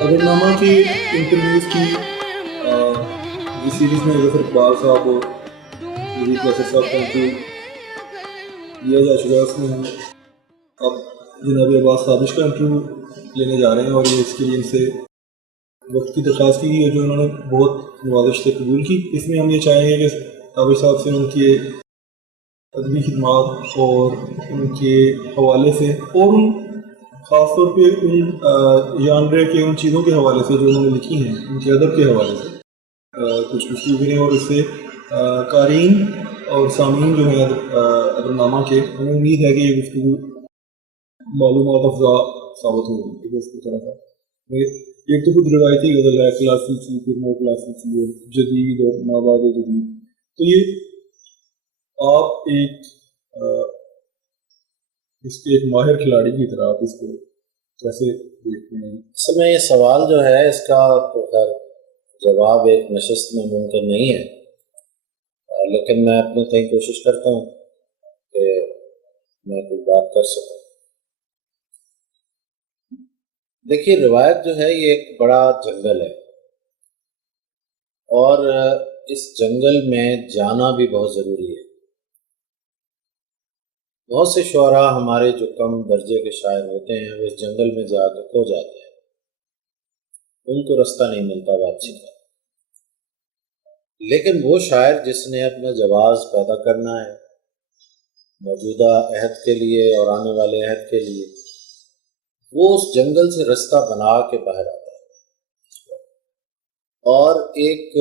اگر نامہ کی انٹرویوز کی یہ سیریز میں ظفر اقبال صاحب اور مجید قیصر صاحب کا انٹرویو لیا جا چکا ہے، اس میں ہم اب جناب عباس تابش کا انٹرویو لینے جا رہے ہیں، اور یہ اس کے لیے ان سے وقت کی درخواست کی گئی ہے جو انہوں نے بہت نوازش سے قبول کی۔ اس میں ہم یہ چاہیں گے کہ تابش صاحب سے ان کے ادبی خدمات اور ان کے حوالے سے، اور ان خاص طور پہ ان ژانرے کے ان چیزوں کے حوالے سے جو انہوں نے لکھی ہیں، ان کے ادب کے حوالے سے کچھ گفتگو کریں، اور اس سے قارئین اور سامعین جو ہیں ادب نامہ کے، ہمیں امید ہے کہ یہ گفتگو معلومات افزا ثابت ہوگی۔ اس کی طرح ایک تو خود روایتی غزل ہے، کلاسیکی، پھر نو کلاسیکی اور جدید اور مابعد جدید، تو یہ آپ ایک اس کے ایک ماہر کھلاڑی کی طرح آپ اس کو کیسے دیکھتے ہیں؟ اصل میں یہ سوال جو ہے اس کا تو خیر جواب ایک نشست میں ممکن نہیں ہے، لیکن میں اپنی کہیں کوشش کرتا ہوں کہ میں کوئی بات کر سکوں۔ دیکھیے، روایت جو ہے یہ ایک بڑا جنگل ہے، اور اس جنگل میں جانا بھی بہت ضروری ہے۔ بہت سے شعراء ہمارے جو کم درجے کے شاعر ہوتے ہیں وہ اس جنگل میں جا کے کھو جاتے ہیں، ان کو رستہ نہیں ملتا واپسی کا۔ لیکن وہ شاعر جس نے اپنا جواز پیدا کرنا ہے موجودہ عہد کے لیے اور آنے والے عہد کے لیے، وہ اس جنگل سے رستہ بنا کے باہر آتا ہے، اور ایک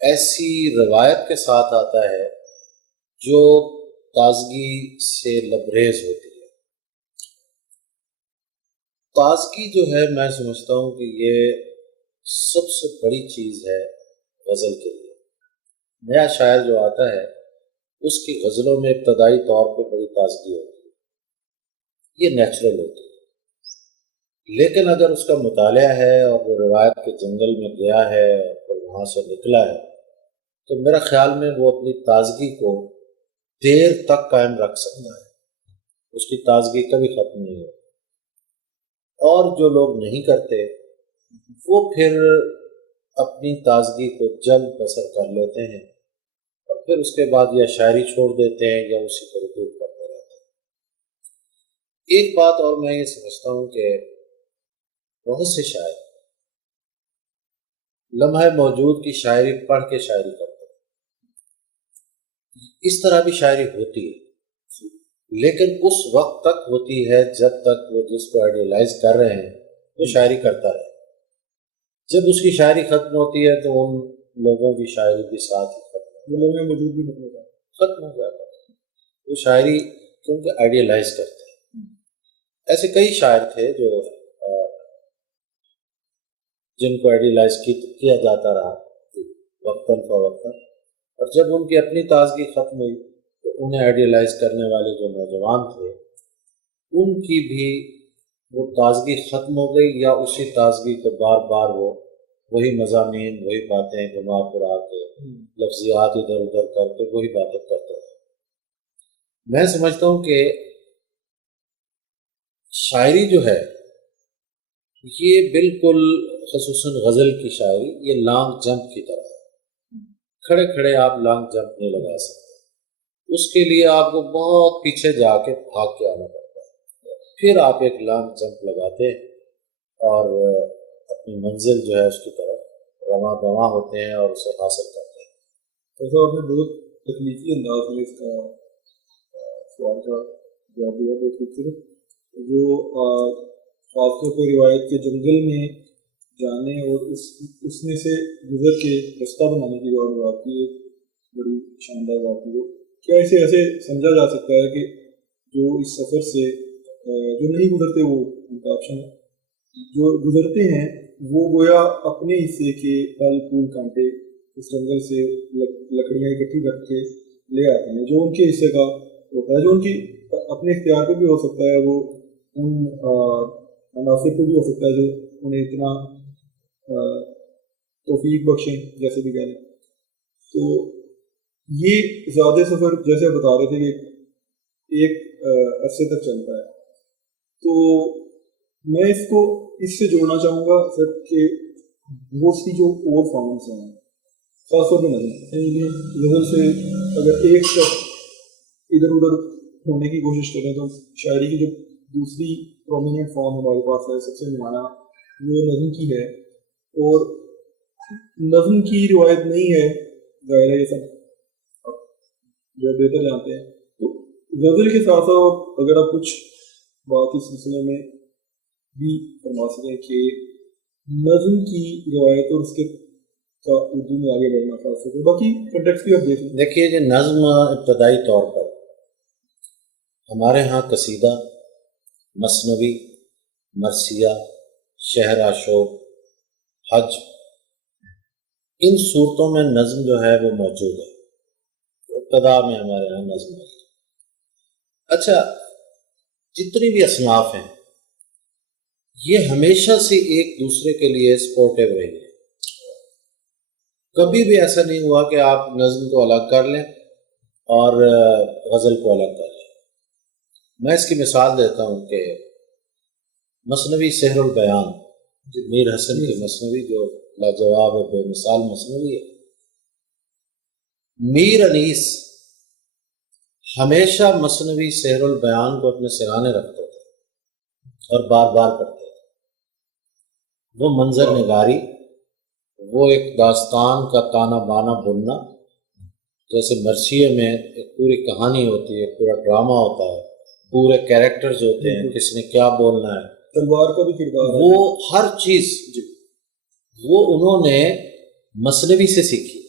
ایسی روایت کے ساتھ آتا ہے جو تازگی سے لبریز ہوتی ہے۔ تازگی جو ہے میں سمجھتا ہوں کہ یہ سب سے بڑی چیز ہے غزل کے لیے۔ نیا شاعر جو آتا ہے اس کی غزلوں میں ابتدائی طور پہ بڑی تازگی ہوتی ہے، یہ نیچرل ہوتی ہے، لیکن اگر اس کا مطالعہ ہے اور وہ روایت کے جنگل میں گیا ہے اور وہاں سے نکلا ہے تو میرا خیال میں وہ اپنی تازگی کو دیر تک قائم رکھ سکتا ہے، اس کی تازگی کبھی ختم نہیں ہوتی۔ اور جو لوگ نہیں کرتے وہ پھر اپنی تازگی کو جلد بسر کر لیتے ہیں، اور پھر اس کے بعد یا شاعری چھوڑ دیتے ہیں یا اسی کو رپیٹ کرتے رہتے ہیں۔ ایک بات اور میں یہ سمجھتا ہوں کہ بہت سے شاعر لمحہ موجود کی شاعری پڑھ کے شاعری کرتے ہیں، اس طرح بھی شاعری ہوتی ہے، لیکن اس وقت تک ہوتی ہے جب تک وہ جس کو آئیڈیلائز کر رہے ہیں وہ شاعری کرتا رہے۔ جب اس کی شاعری ختم ہوتی ہے تو ان لوگوں کی شاعری بھی ساتھ ہی ختم ہو جاتا ہے، وہ شاعری کیونکہ آئیڈیلائز کرتے ہیں۔ ایسے کئی شاعر تھے جو جن کو آئیڈیلائز کیا جاتا رہا وقتاً فوقتاً، اور جب ان کی اپنی تازگی ختم ہوئی تو انہیں آئیڈیلائز کرنے والے جو نوجوان تھے ان کی بھی وہ تازگی ختم ہو گئی، یا اسی تازگی کو بار بار وہ وہی مضامین، وہی باتیں گھما پھرا کے، لفظیات ادھر ادھر کر کے وہی باتیں کرتے ہیں۔ میں سمجھتا ہوں کہ شاعری جو ہے یہ بالکل خصوصاً غزل کی شاعری یہ لانگ جمپ کی طرح ہے، کھڑے کھڑے آپ لانگ جمپ نہیں لگا سکتے، اس کے لیے آپ کو بہت پیچھے جا کے بھاگ کے آنا پڑتا ہے، پھر آپ ایک لانگ جمپ لگاتے ہیں اور اپنی منزل جو ہے اس کی طرف رواں گواں ہوتے ہیں اور اسے حاصل کرتے ہیں۔ تو آپ نے بہت تکنیکی انداز میں اس کا سوال کا جواب دیا، بہت خوبصورت، جو خاص طور پہ روایت کے جنگل میں جانے اور اس میں سے گزر کے رستہ بنانے کی بات کی، ایک بڑی شاندار بات ہے۔ کیا اسے ایسے سمجھا جا سکتا ہے کہ جو اس سفر سے جو نہیں گزرتے، وہ آپشن جو گزرتے ہیں وہ گویا اپنے حصے کے پھل پھول کانٹے اس جنگل سے لکڑیاں اکٹھی کر کے لے آتے ہیں، جو ان کے حصے کا ہوتا ہے، جو ان کی اپنے اختیار پہ بھی ہو سکتا ہے، وہ ان عناصر پہ بھی ہو سکتا ہے جو انہیں اتنا توفیق بخشیں، جیسے بھی کہہ لیں۔ تو یہ زیادہ سفر جیسے بتا رہے تھے کہ ایک عرصے تک چلتا ہے، تو میں اس کو اس سے جوڑنا چاہوں گا سر کہ بہت سی جو اور فارمس ہیں خاص طور پہ غزل سے اگر ایک شخص ادھر ادھر ہونے کی کوشش کریں تو شاعری کی جو دوسری پرومیننٹ فارم ہمارے پاس ہے سب سے نمایاں وہ نظم کی ہے، اور نظم کی روایت نہیں ہے، ظاہر ہے یہ سب جو بہتر جانتے ہیں. تو غزل کے ساتھ ساتھ اگر آپ کچھ بات اس سلسلے میں بھی فرما سکیں کہ نظم کی روایت اور اس کے کا اردو میں آگے بڑھنا خاص طور پر باقی کنٹیکس بھی آپ دیکھیں. دیکھیے کہ نظم ابتدائی طور پر ہمارے ہاں قصیدہ، مثنوی، مرثیہ، شعر آشوب، حج، ان صورتوں میں نظم جو ہے وہ موجود ہے. ابتدا میں ہمارے یہاں نظم ہے. اچھا، جتنی بھی اصناف ہیں یہ ہمیشہ سے ایک دوسرے کے لیے سپورٹیو رہی ہے. کبھی بھی ایسا نہیں ہوا کہ آپ نظم کو الگ کر لیں اور غزل کو الگ کر لیں. میں اس کی مثال دیتا ہوں کہ مثنوی سحر البیان، میر حسن کی مثنوی جو لاجواب ہے، بے مثال مثنوی ہے. میر انیس ہمیشہ مثنوی سحر البیان کو اپنے سرانے رکھتے تھے اور بار بار پڑھتے تھے. وہ منظر نگاری، وہ ایک داستان کا تانا بانا بننا، جیسے مرثیے میں ایک پوری کہانی ہوتی ہے، پورا ڈرامہ ہوتا ہے، پورے کیریکٹرز ہوتے ہیں، کس نے کیا بولنا ہے، تلوار کا بھی کردار، وہ ہر چیز وہ انہوں نے مثنوی سے سیکھی.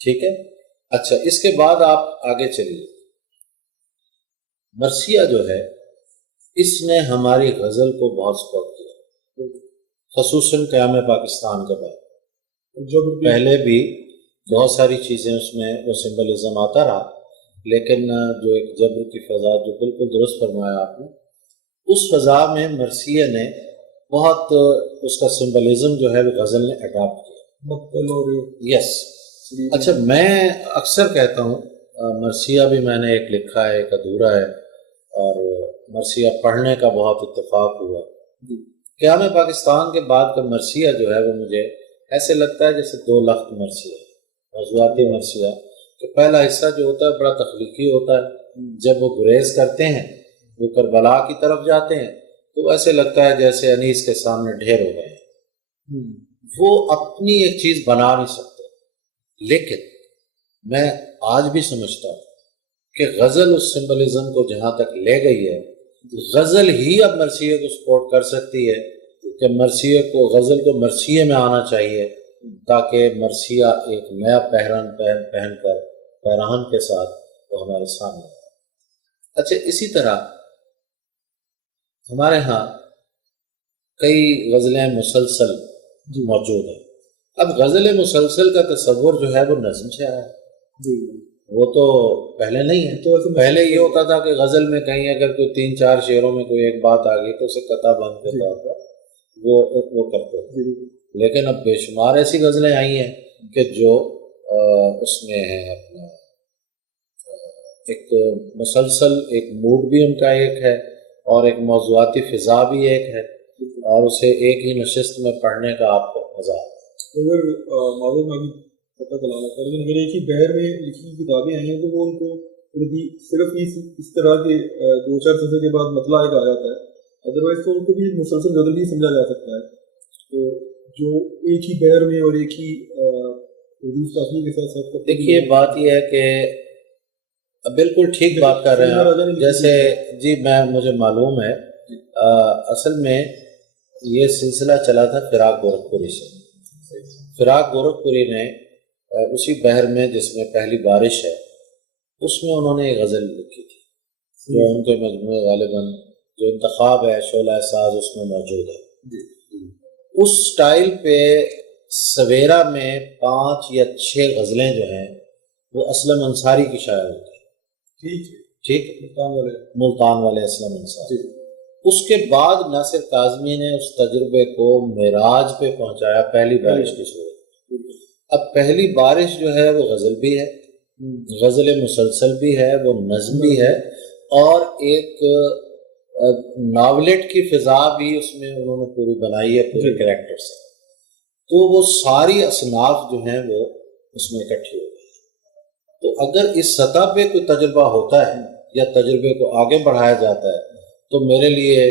ٹھیک ہے. اچھا، اس کے بعد آپ آگے چلیے. مرثیہ جو ہے اس نے ہماری غزل کو بہت سپورٹ کیا، خصوصاً قیام پاکستان کے بعد. پہلے بھی بہت ساری چیزیں اس میں وہ سمبلزم آتا رہا، لیکن جو ایک جبر کی فضا، جو بالکل درست فرمایا آپ نے، اس فضا میں مرثیہ نے بہت اس کا سمبلزم جو ہے وہ غزل نے اڈاپٹ کیا. یس. اچھا، میں اکثر کہتا ہوں مرثیہ بھی میں نے ایک لکھا ہے، ایک ادھورا ہے، اور مرثیہ پڑھنے کا بہت اتفاق ہوا. قیام پاکستان کے بعد کا مرثیہ جو ہے وہ مجھے ایسے لگتا ہے جیسے 2 لخت مرثیہ، موضوعاتی مرثیہ. کہ پہلا حصہ جو ہوتا ہے بڑا تخلیقی ہوتا ہے، جب وہ گریز کرتے ہیں، وہ کربلا کی طرف جاتے ہیں، تو ایسے لگتا ہے جیسے انیس کے سامنے ڈھیر ہو گئے ہیں. وہ اپنی ایک چیز بنا نہیں سکتے. لیکن میں آج بھی سمجھتا ہوں کہ غزل اس سمبلزم کو جہاں تک لے گئی ہے، غزل ہی اب مرثیے کو سپورٹ کر سکتی ہے کہ مرثیے کو، غزل کو مرثیے میں آنا چاہیے تاکہ مرثیہ ایک نیا پہن کر پیرہن کے ساتھ وہ ہمارے سامنے آئے. اچھا، اسی طرح ہمارے ہاں کئی غزلیں مسلسل موجود ہیں. اب غزل مسلسل کا تصور جو ہے وہ نظم سے آیا ہے، وہ تو پہلے نہیں ہے. پہلے یہ ہوتا تھا کہ غزل میں کہیں اگر کوئی 3-4 شعروں میں کوئی ایک بات آ گئی تو اسے قطع بند کے طور پر وہ کرتے تھے. لیکن اب بے شمار ایسی غزلیں آئی ہیں کہ جو اس میں ہے اپنا ایک مسلسل ایک موڈ بھی ان کا ایک ہے اور ایک موضوعاتی فضا بھی ایک ہے، اور اسے ایک ہی نشست میں پڑھنے کا آپ کو مزہ آتا ہے. اگر معلوم میں بھی پتہ چلا لیتا ہے، لیکن اگر ایک ہی بحر میں لکھی کتابیں آئی ہیں تو وہ ان کو صرف اس طرح کے 2-4 صفحے کے بعد مطلع ایک آ جاتا ہے، ادروائز تو ان کو بھی مسلسل غزل ہی سمجھا جا سکتا ہے. تو جو ایک ہی بحر میں اور ایک ہی کے ساتھ دیکھیے بات یہ ہے کہ بالکل ٹھیک بات کر رہے ہیں. جیسے جی مجھے معلوم ہے، اصل میں یہ سلسلہ چلا تھا فراق گورکھپوری سے. فراق گورکھپوری نے اسی بحر میں جس میں پہلی بارش ہے، اس میں انہوں نے ایک غزل لکھی تھی جو ان کے مجموعے غالباً جو انتخاب ہے شعلہ ساز اس میں موجود ہے. اس سٹائل پہ سویرا میں 5 یا 6 غزلیں جو ہیں وہ اسلم انصاری کی شاعر ہوتی ہیں. ٹھیک، ملتان والے اسلم انصاری. اس کے بعد ناصر کاظمی نے اس تجربے کو معراج پہ پہنچایا پہلی بارش کی صورت. اب پہلی بارش جو ہے وہ غزل بھی ہے، غزل مسلسل بھی ہے، وہ نظم بھی ہے، اور ایک ناولٹ کی فضا بھی اس میں انہوں نے پوری بنائی ہے پورے کریکٹر سے، تو وہ ساری اصناف جو ہیں وہ اس میں اکٹھی ہو گئی. تو اگر اس سطح پہ کوئی تجربہ ہوتا ہے یا تجربے کو آگے بڑھایا جاتا ہے تو میرے لیے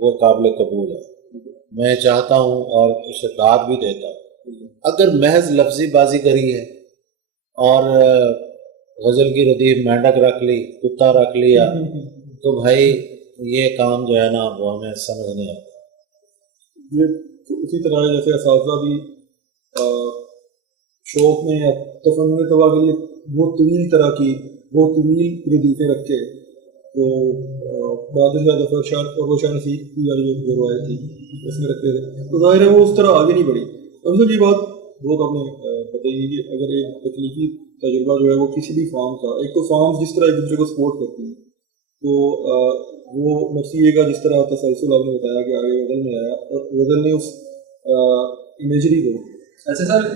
وہ قابل قبول ہے. میں چاہتا ہوں اور اسے داد بھی دیتا ہوں. اگر محض لفظی بازی کری ہے اور غزل کی ردیف مینڈک رکھ لی، کتا رکھ لیا، تو بھائی یہ کام جو ہے نا وہ ہمیں سمجھ نہیں آتا. یہ اسی طرح ہے جیسے اساتذہ بھی شوق میں یا تفنن طبع کے لیے بہت طویل طرح کی بہت طویل ردیفیں رکھ کے تو بہادر شاہ ظفر شاہ اور وہ شاہ نصیر کی والی جو روایت تھی اس میں رکھتے تھے، تو ظاہر ہے وہ اس طرح آگے نہیں بڑھی. اب یہ بات بہت آپ نے بتائی کہ اگر ایک تخلیقی تجربہ جو ہے وہ کسی بھی فارم کا، ایک تو فارمز جس طرح ایک دوسرے کو سپورٹ کرتی ہیں، تو وہ مرثیے کا جس طرح تسلسل آپ نے بتایا کہ آگے غزل میں آیا اور غزل نے اس امیجری کو. اچھا سر،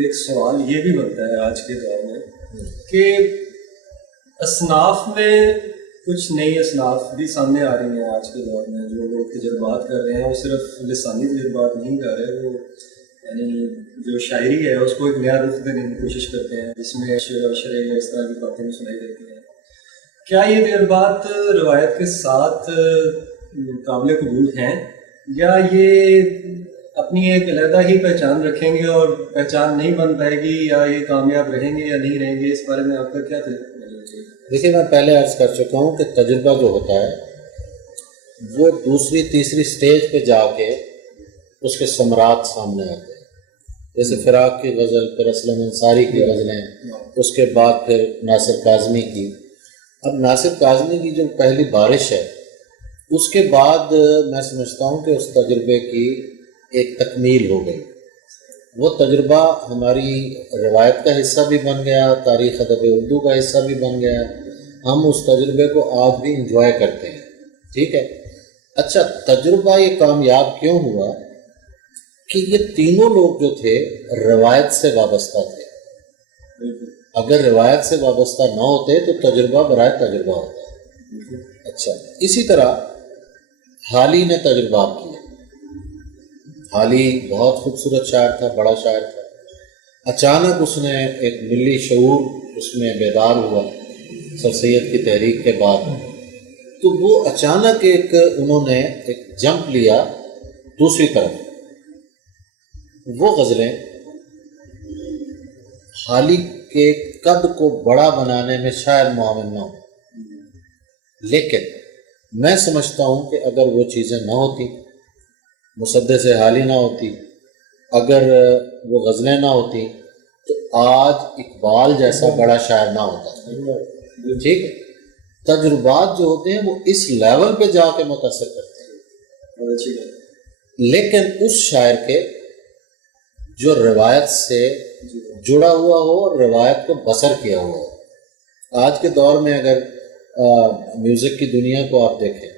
ایک سوال یہ بھی بنتا ہے آج کے دور میں کہ اصناف میں کچھ نئی اصناف بھی سامنے آ رہی ہیں آج کے دور میں. جو لوگ تجربات کر رہے ہیں وہ صرف لسانی تجربات نہیں کر رہے، وہ یعنی جو شاعری ہے اس کو ایک نیا رخ دینے کی کوشش کرتے ہیں، جس میں شعر و شرح یا اس طرح کی باتیں بھی سنائی دیتی ہیں. کیا یہ تجربات روایت کے ساتھ قابل قبول ہیں یا یہ اپنی ایک علیحدہ ہی پہچان رکھیں گے اور پہچان نہیں بن پائے گی، یا یہ کامیاب رہیں گے یا نہیں رہیں گے؟ اس بارے میں آپ کا کیا دیکھیے، میں پہلے عرض کر چکا ہوں کہ تجربہ جو ہوتا ہے وہ دوسری تیسری سٹیج پہ جا کے اس کے ثمرات سامنے آتے ہیں. جیسے فراق کی غزل، پھر اسلم انصاری کی غزلیں، اس کے بعد پھر ناصر کاظمی کی. اب ناصر کاظمی کی جو پہلی بارش ہے اس کے بعد میں سمجھتا ہوں کہ اس تجربے کی ایک تکمیل ہو گئی. وہ تجربہ ہماری روایت کا حصہ بھی بن گیا، تاریخ ادب اردو کا حصہ بھی بن گیا. ہم اس تجربے کو آج بھی انجوائے کرتے ہیں. ٹھیک ہے. اچھا، تجربہ یہ کامیاب کیوں ہوا کہ یہ تینوں لوگ جو تھے روایت سے وابستہ تھے. اگر روایت سے وابستہ نہ ہوتے تو تجربہ برائے تجربہ ہوتا. اچھا، اسی طرح حالی نے تجربات کیے. حالی بہت خوبصورت شاعر تھا، بڑا شاعر تھا. اچانک اس نے ایک ملی شعور اس میں بیدار ہوا سر سید کی تحریک کے بعد، تو وہ اچانک انہوں نے ایک جمپ لیا دوسری طرف. وہ غزلیں حالی کے قد کو بڑا بنانے میں شاید معاون نہ ہوں، لیکن میں سمجھتا ہوں کہ اگر وہ چیزیں نہ ہوتی، مسدس حالی نہ ہوتی، اگر وہ غزلیں نہ ہوتی، تو آج اقبال جیسا بڑا شاعر نہ ہوتا. ٹھیک ہے. تجربات جو ہوتے ہیں وہ اس لیول پہ جا کے متاثر کرتے ہیں، لیکن اس شاعر کے جو روایت سے جڑا ہوا ہو اور روایت کو بسر کیا ہوا ہو. آج کے دور میں اگر میوزک کی دنیا کو آپ دیکھیں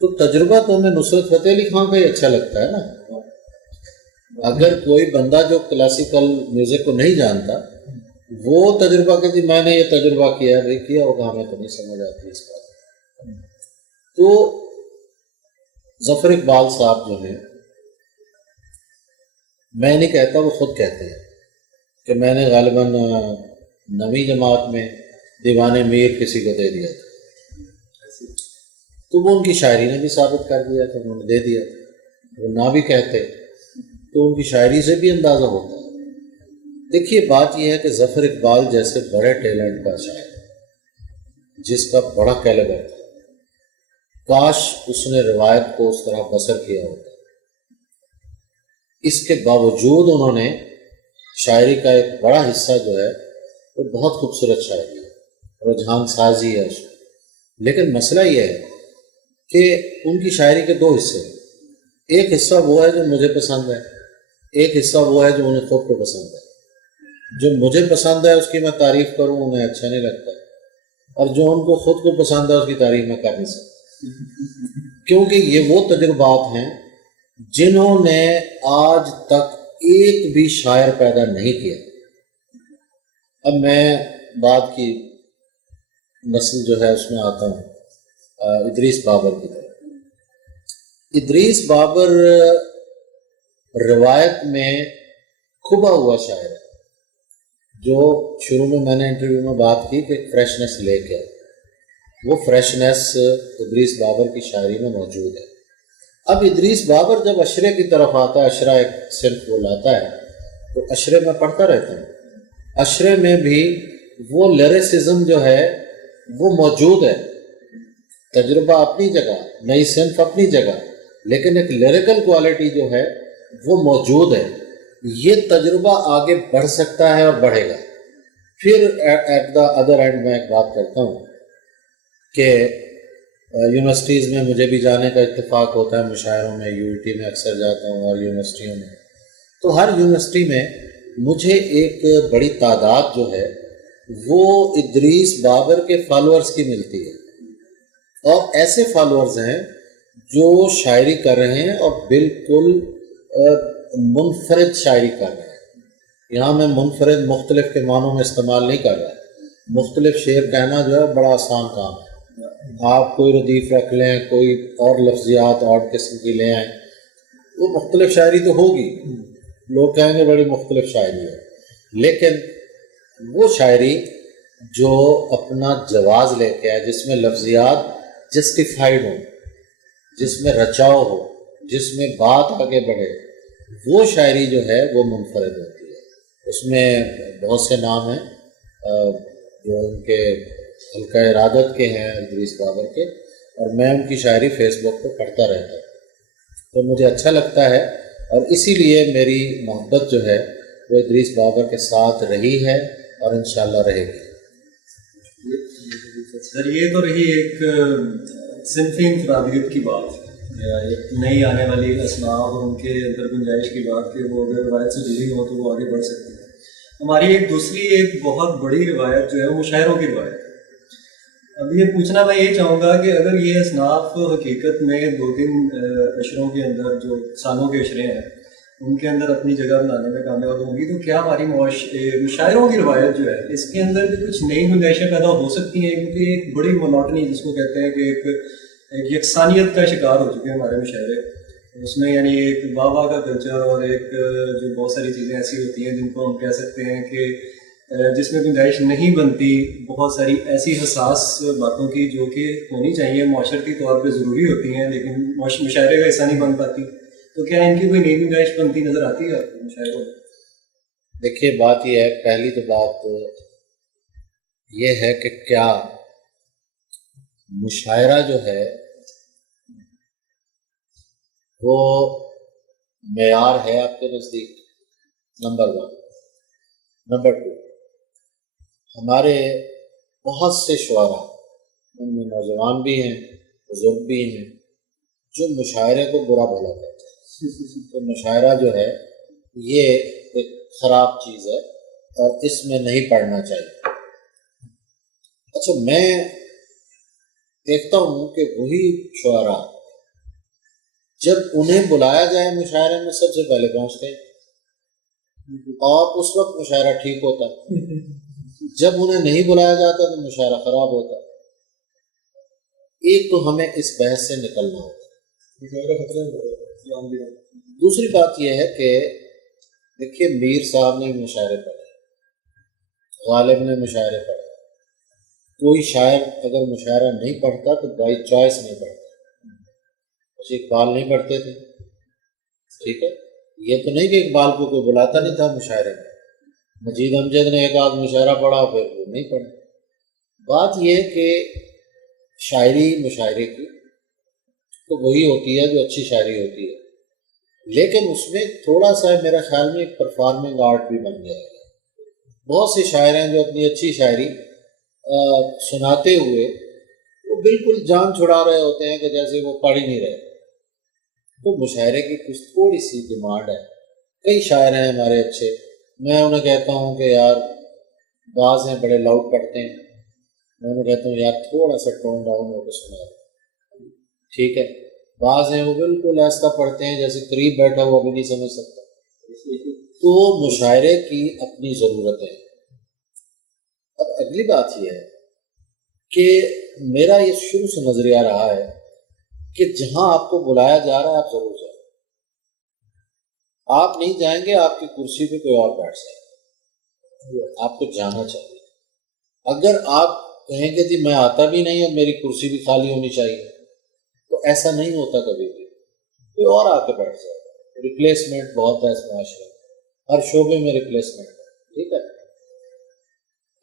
تو تجربہ تو ہمیں نصرت فتح علی خان کا ہی اچھا لگتا ہے نا. اگر کوئی بندہ جو کلاسیکل میوزک کو نہیں جانتا وہ تجربہ کہ جی میں نے یہ تجربہ کیا، بھائی کیا ہوگا، ہمیں تو نہیں سمجھ آتی اس بات. تو ظفر اقبال صاحب جو ہیں، میں نہیں کہتا، وہ خود کہتے ہیں کہ میں نے غالباً 9ویں جماعت میں دیوان میر کسی کو دے دیا تھا. تو وہ ان کی شاعری نے بھی ثابت کر دیا تھا، انہوں نے دے دیا تھا. وہ نہ بھی کہتے تو ان کی شاعری سے بھی اندازہ ہوتا ہے. دیکھیے، بات یہ ہے کہ ظفر اقبال جیسے بڑے ٹیلنٹ کا شاعر جس کا بڑا کیلیبر تھا، کاش اس نے روایت کو اس طرح بسر کیا ہوتا. اس کے باوجود انہوں نے شاعری کا ایک بڑا حصہ جو ہے وہ بہت خوبصورت شاعری ہے، رجحان سازی ہے اس میں. لیکن مسئلہ یہ ہے کہ ان کی شاعری کے دو حصے ہیں. ایک حصہ وہ ہے جو مجھے پسند ہے، ایک حصہ وہ ہے جو انہیں خود کو پسند ہے. جو مجھے پسند ہے اس کی میں تعریف کروں انہیں اچھا نہیں لگتا، اور جو ان کو خود کو پسند ہے اس کی تعریف میں کر نہیں سکتا، کیونکہ یہ وہ تجربات ہیں جنہوں نے آج تک ایک بھی شاعر پیدا نہیں کیا. اب میں بعد کی نسل جو ہے اس میں آتا ہوں. ادریس بابر کی طرف۔ ادریس بابر روایت میں کھبا ہوا شاعر ہے، جو شروع میں نے انٹرویو میں بات کی کہ فریشنس لے کے، وہ فریشنس ادریس بابر کی شاعری میں موجود ہے۔ اب ادریس بابر جب اشرے کی طرف آتا ہے، اشرا ایک صنف وہ لاتا ہے، تو اشرے میں پڑھتا رہتا ہوں، اشرے میں بھی وہ لیریسزم جو ہے وہ موجود ہے، تجربہ اپنی جگہ، نئی صنف اپنی جگہ، لیکن ایک لیریکل کوالٹی جو ہے وہ موجود ہے۔ یہ تجربہ آگے بڑھ سکتا ہے اور بڑھے گا۔ پھر ایٹ دا ادر اینڈ میں ایک بات کرتا ہوں کہ یونیورسٹیز میں مجھے بھی جانے کا اتفاق ہوتا ہے، مشاعروں میں، یو ٹی میں اکثر جاتا ہوں اور یونیورسٹیوں میں، تو ہر یونیورسٹی میں مجھے ایک بڑی تعداد جو ہے وہ ادریس بابر کے فالوورز کی ملتی ہے، اور ایسے فالوورز ہیں جو شاعری کر رہے ہیں اور بالکل منفرد شاعری کر رہے ہیں۔ یہاں میں منفرد مختلف کے معنوں میں استعمال نہیں کر رہا، مختلف شعر کہنا جو ہے بڑا آسان کام ہے، آپ کوئی ردیف رکھ لیں، کوئی اور لفظیات اور قسم کی لے آئیں، وہ مختلف شاعری تو ہوگی، لوگ کہیں گے بڑی مختلف شاعری ہے، لیکن وہ شاعری جو اپنا جواز لے کے آئے، جس میں لفظیات جسٹیفائڈ ہوں، جس میں رچاؤ ہو، جس میں بات آگے بڑھے، وہ شاعری جو ہے وہ منفرد ہوتی ہے۔ اس میں بہت سے نام ہیں جو ان کے حلقہ ارادت کے ہیں، ادریس بابر کے، اور میں ان کی شاعری فیس بک پہ پڑھتا رہتا ہوں، تو مجھے اچھا لگتا ہے، اور اسی لیے میری محبت جو ہے وہ ادریس بابر کے ساتھ رہی ہے اور انشاءاللہ رہے گی۔ سر یہ تو رہی ایک صنفی انفرادیت کی بات، یا ایک نئی آنے والی اصناف اور ان کے اندر گنجائش کی بات کہ وہ اگر روایت سے جڑی ہو تو وہ آگے بڑھ سکتی ہے۔ ہماری ایک دوسری ایک بہت بڑی روایت جو ہے وہ مشاعروں کی روایت ہے۔ اب یہ پوچھنا میں یہ چاہوں گا کہ اگر یہ اصناف حقیقت میں 2-3 اشروں کے اندر، جو سالوں کے اشرے ہیں، ان کے اندر اپنی جگہ بنانے میں کامیاب ہوں گی، تو کیا ہماری مشاعروں کی روایت جو ہے اس کے اندر بھی کچھ نئی گنجائشیں پیدا ہو سکتی ہیں؟ کیونکہ ایک بڑی مونوٹنی جس کو کہتے ہیں کہ ایک یکسانیت کا شکار ہو چکے ہیں ہمارے مشاعرے، اس میں یعنی ایک واہ واہ کا کلچر، اور ایک جو بہت ساری چیزیں ایسی ہوتی ہیں جن کو ہم کہہ سکتے ہیں کہ جس میں گنجائش نہیں بنتی بہت ساری ایسی حساس باتوں کی جو کہ ہونی چاہیے، معاشرتی طور پہ ضروری ہوتی ہیں لیکن مشاعرے کا حصہ نہیں بن پاتی، تو کیا ان کی کوئی نئی گنجائش بنتی نظر آتی ہے آپ کو مشاعروں میں؟ دیکھیے بات یہ ہے، پہلی تو بات یہ ہے کہ کیا مشاعرہ جو ہے وہ معیار ہے آپ کے نزدیک؟ نمبر 1۔ نمبر 2، ہمارے بہت سے شعراء، ان میں نوجوان بھی ہیں، بزرگ بھی ہیں، جو مشاعرے کو برا بھلا کرتے ہیں، تو مشاعرہ جو ہے یہ ایک خراب چیز ہے اور اس میں نہیں پڑھنا چاہیے۔ اچھا، میں دیکھتا ہوں کہ وہی شعراء جب انہیں بلایا جائے مشاعرے میں سب سے پہلے پہنچتے ہیں، اور اس وقت مشاعرہ ٹھیک ہوتا ہے، جب انہیں نہیں بلایا جاتا تو مشاعرہ خراب ہوتا ہے۔ ایک تو ہمیں اس بحث سے نکلنا ہوگا۔ دوسری بات یہ ہے کہ دیکھیے میر صاحب نے مشاعرے پڑھے، غالب نے مشاعرے پڑھے، کوئی شاعر اگر مشاعرہ نہیں پڑھتا تو بائی چوائس نہیں پڑھتا۔ اقبال نہیں پڑھتے تھے، ٹھیک ہے، یہ تو نہیں کہ اقبال کو کوئی بلاتا نہیں تھا مشاعرے میں، مجید امجد نے ایک آدھ مشاعرہ پڑھا پھر وہ نہیں پڑھا۔ بات یہ کہ شاعری مشاعرے کی تو وہی ہوتی ہے جو اچھی شاعری ہوتی ہے، لیکن اس میں تھوڑا سا میرا خیال میں ایک پرفارمنگ آرٹ بھی بن گیا ہے۔ بہت سے شاعر ہیں جو اپنی اچھی شاعری سناتے ہوئے وہ بالکل جان چھڑا رہے ہوتے ہیں کہ جیسے وہ پڑھ ہی نہیں رہے، تو مشاعرے کی کچھ تھوڑی سی ڈیمانڈ ہے۔ کئی شاعر ہیں ہمارے اچھے، میں انہیں کہتا ہوں کہ یار بعض ہیں بڑے لاؤڈ پڑھتے ہیں، میں انہیں کہتا ہوں یار تھوڑا سا ٹون ڈاؤن ہو کے سنا دو، ٹھیک ہے۔ بعض ہیں وہ بالکل ایسا پڑھتے ہیں جیسے قریب بیٹھا ہوا بھی نہیں سمجھ سکتا۔ تو مشاعرے کی اپنی ضرورت ہے۔ اب اگلی بات یہ ہے کہ میرا یہ شروع سے نظریہ رہا ہے کہ جہاں آپ کو بلایا جا رہا ہے آپ ضرور جائیں. آپ نہیں جائیں گے آپ کی کرسی پہ کوئی اور بیٹھ جائے گا. آپ کو جانا چاہیے. اگر آپ کہیں گے جی میں آتا بھی نہیں اور میری کرسی بھی خالی ہونی چاہیے, تو ایسا نہیں ہوتا کبھی بھی. کوئی اور آ کے بیٹھ جائے گا. ریپلیسمنٹ بہت ہے اس معاشرے میں, ہر شعبے میں ریپلیسمنٹ ہے. ٹھیک ہے.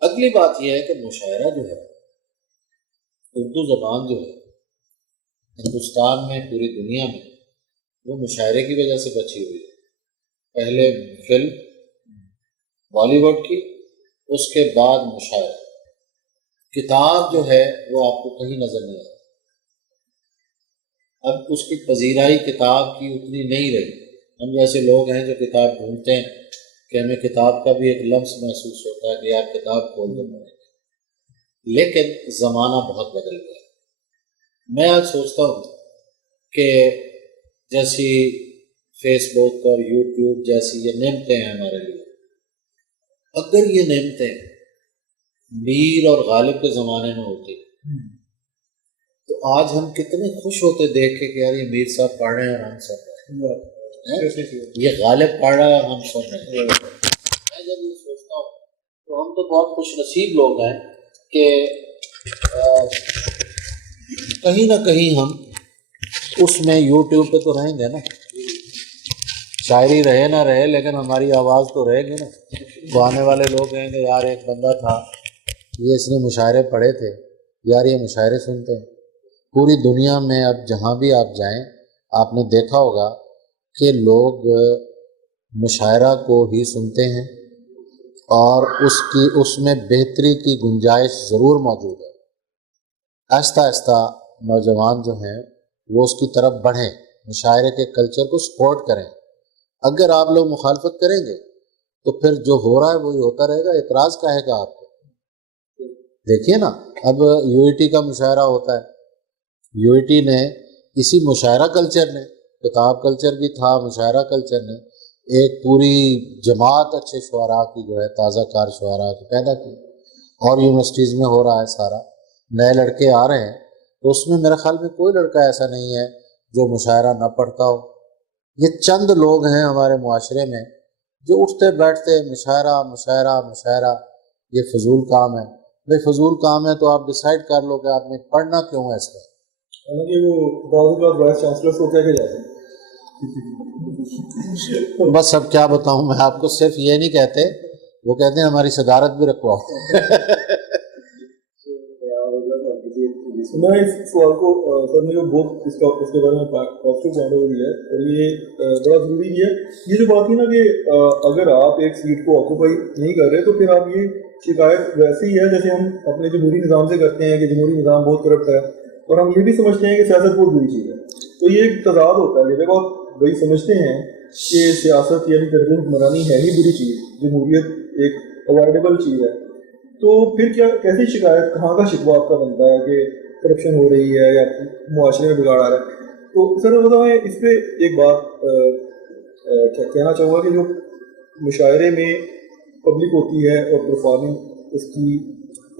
اگلی بات یہ ہے کہ مشاعرہ جو ہے, اردو زبان جو ہے ہندوستان میں, پوری دنیا میں, وہ مشاعرے کی وجہ سے بچی ہوئی ہے. پہلے فلم بالی ووڈ کی, اس کے بعد مشاعرہ. کتاب جو ہے وہ آپ کو کہیں نظر نہیں آتی. اب اس کی پذیرائی کتاب کی اتنی نہیں رہی. ہم جیسے لوگ ہیں جو کتاب ڈھونڈتے ہیں کہ ہمیں کتاب کا بھی ایک لمس محسوس ہوتا ہے کہ یار کتاب کھول دیں. لیکن زمانہ بہت بدل گیا. میں آج سوچتا ہوں کہ جیسی فیس بک اور یوٹیوب جیسی یہ نعمتیں ہیں ہمارے لیے, اگر یہ نعمتیں میر اور غالب کے زمانے میں ہوتی تو آج ہم کتنے خوش ہوتے دیکھ کے کہ یار یہ میر صاحب پڑھ رہے ہیں اور ہم سن رہے ہیں, یہ غالب پڑھ رہا ہے اور ہم سن رہے ہیں. میں جب یہ سوچتا ہوں تو ہم تو بہت خوش نصیب لوگ ہیں کہ کہیں نہ کہیں ہم اس میں یوٹیوب پہ تو رہیں گے نا. شاعری رہے نہ رہے لیکن ہماری آواز تو رہے گی نا. تو آنے والے لوگ کہیں گے یار ایک بندہ تھا, یہ اس نے مشاعرے پڑھے تھے, یار یہ مشاعرے سنتے ہیں. پوری دنیا میں اب جہاں بھی آپ جائیں آپ نے دیکھا ہوگا کہ لوگ مشاعرہ کو ہی سنتے ہیں اور اس میں بہتری کی گنجائش ضرور موجود ہے. آہستہ آہستہ نوجوان جو ہیں وہ اس کی طرف بڑھیں, مشاعرے کے کلچر کو سپورٹ کریں. اگر آپ لوگ مخالفت کریں گے تو پھر جو ہو رہا ہے وہی ہوتا رہے گا. اعتراض کا ہے گا آپ کو. دیکھیے نا, اب یو ای ٹی کا مشاعرہ ہوتا ہے. یو ای ٹی نے اسی مشاعرہ کلچر نے, کتاب کلچر بھی تھا, مشاعرہ کلچر نے ایک پوری جماعت اچھے شعراء کی جو ہے تازہ کار شعراء کی پیدا کی. اور یونیورسٹیز میں ہو رہا ہے سارا, نئے لڑکے آ رہے ہیں. تو اس میں میرے خیال میں کوئی لڑکا ایسا نہیں ہے جو مشاعرہ نہ پڑھتا ہو. یہ چند لوگ ہیں ہمارے معاشرے میں جو اٹھتے بیٹھتے مشاعرہ مشاعرہ مشاعرہ. یہ فضول کام ہے. بھائی فضول کام ہے تو آپ ڈیسائیڈ کر لو کہ آپ نے پڑھنا کیوں ہے اس میں. حالانکہ وہ بعض اوقات وائس چانسلر کو کہہ کے جاتے ہیں. بس اب کیا بتاؤں میں آپ کو, صرف یہ نہیں کہتے, وہ کہتے ہیں ہماری صدارت بھی رکھواؤ. میں اس سوال کو سر نے جو بہت اس کے بارے میں پازیٹیو پوائنٹ آف ویو ہے اور یہ بڑا ضروری بھی ہے. یہ جو بات تھی نا کہ اگر آپ ایک سیٹ کو آکوپائی نہیں کر رہے تو پھر آپ یہ شکایت ویسے ہی ہے جیسے ہم اپنے جمہوری نظام سے کرتے ہیں کہ جمہوری نظام بہت کرپٹ ہے, اور ہم یہ بھی سمجھتے ہیں کہ سیاست بہت بری چیز ہے. تو یہ ایک تضاد ہوتا ہے کہ جب آپ وہی سمجھتے ہیں کہ سیاست یعنی طرز حکمرانی ہے ہی بری چیز, جمہوریت ایک اوائڈیبل چیز ہے, تو پھر کیا کیسی شکایت, کہاں کا شکوہ آپ کا بنتا ہے کہ کرپشن ہو رہی ہے یا معاشرے میں بگاڑ آ رہا ہے. تو سر میں اس پہ ایک بات کہنا چاہوں گا کہ جو مشاعرے میں پبلک ہوتی ہے اور پرفارمنگ اس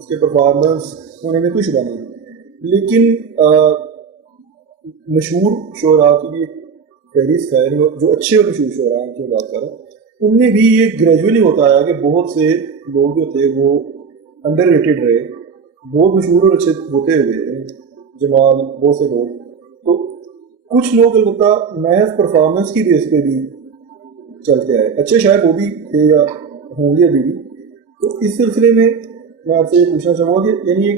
کے پرفارمنس ہونے میں کوئی شبہ نہیں, لیکن مشہور شعراء کی بھی ایک فہرست ہے جو اچھے اور مشہور شعراء ہیں کی بات کر رہا ہوں. ان میں بھی یہ گریجولی ہوتا آیا کہ بہت سے لوگ جو تھے وہ انڈر ریٹڈ رہے, بہت مشہور اور اچھے ہوتے ہوئے جمال بہت سے لوگ. تو کچھ لوگ البتہ محض پرفارمنس کی بیس پہ بھی چلتے آئے, اچھے شاید وہ بھی تھے یا ہوں گے ابھی بھی. تو اس سلسلے میں آپ سے یہ پوچھنا چاہوں گا کہ یعنی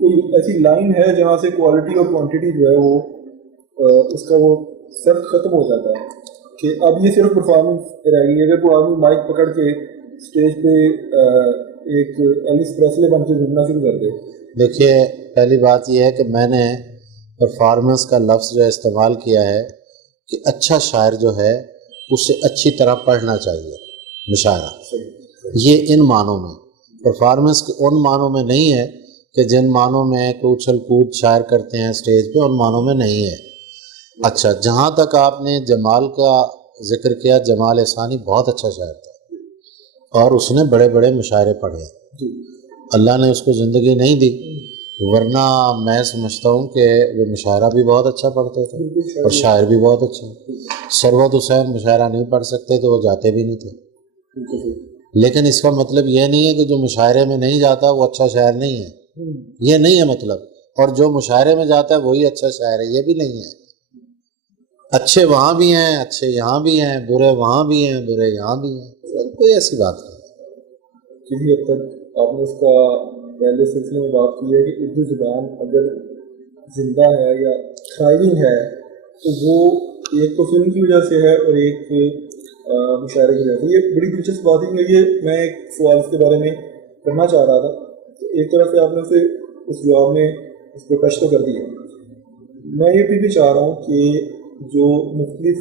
کوئی ایسی لائن ہے جہاں سے کوالٹی اور کوانٹٹی جو ہے وہ اس کا وہ سب ختم ہو جاتا ہے کہ اب یہ صرف پرفارمنس رہ گئی. اگر کوئی آدمی مائک پکڑ کے اسٹیج پہ ایک ایلوس پریسلے بن کے گھومنا شروع کر دے. دیکھیے پہلی بات یہ ہے کہ میں نے پرفارمنس کا لفظ جو استعمال کیا ہے کہ اچھا شاعر جو ہے اسے اچھی طرح پڑھنا چاہیے مشاعرہ. یہ ان معنوں میں, پرفارمنس کے ان معنوں میں نہیں ہے کہ جن معنوں میں کوئی اچھل کود شاعر کرتے ہیں اسٹیج پہ, ان معنوں میں نہیں ہے. اچھا, جہاں تک آپ نے جمال کا ذکر کیا, جمال احسانی بہت اچھا شاعر تھا اور اس نے بڑے بڑے مشاعرے پڑھے. اللہ نے اس کو زندگی نہیں دی، ورنہ میں سمجھتا ہوں کہ وہ مشاعرہ بھی بہت اچھا پڑھتے تھے اور شاعر بھی بہت اچھے. ثروت حسین مشاعرہ نہیں پڑھ سکتے تو وہ جاتے بھی نہیں تھے. لیکن اس کا مطلب یہ نہیں ہے کہ جو مشاعرے میں نہیں جاتا وہ اچھا شاعر نہیں ہے، یہ نہیں ہے مطلب. اور جو مشاعرے میں جاتا ہے وہی اچھا شاعر ہے، یہ بھی نہیں ہے. اچھے وہاں بھی ہیں، اچھے یہاں بھی ہیں، برے وہاں بھی ہیں، برے یہاں بھی ہیں. کوئی ایسی بات نہیں. کسی حد تک آپ نے اس کا پہلے سلسلے میں بات کی ہے کہ اردو زبان اگر زندہ ہے یا تھرائیونگ ہے تو وہ ایک تو فلم کی وجہ سے ہے اور ایک مشاعرے کی وجہ سے. یہ بڑی دلچسپ بات ہے کہ یہ میں ایک سوال اس کے بارے میں کرنا چاہ رہا تھا. ایک طرح سے آپ نے اسے اس جواب میں اس کو ٹچ تو کر دیا. میں یہ پھر بھی چاہ رہا ہوں کہ جو مختلف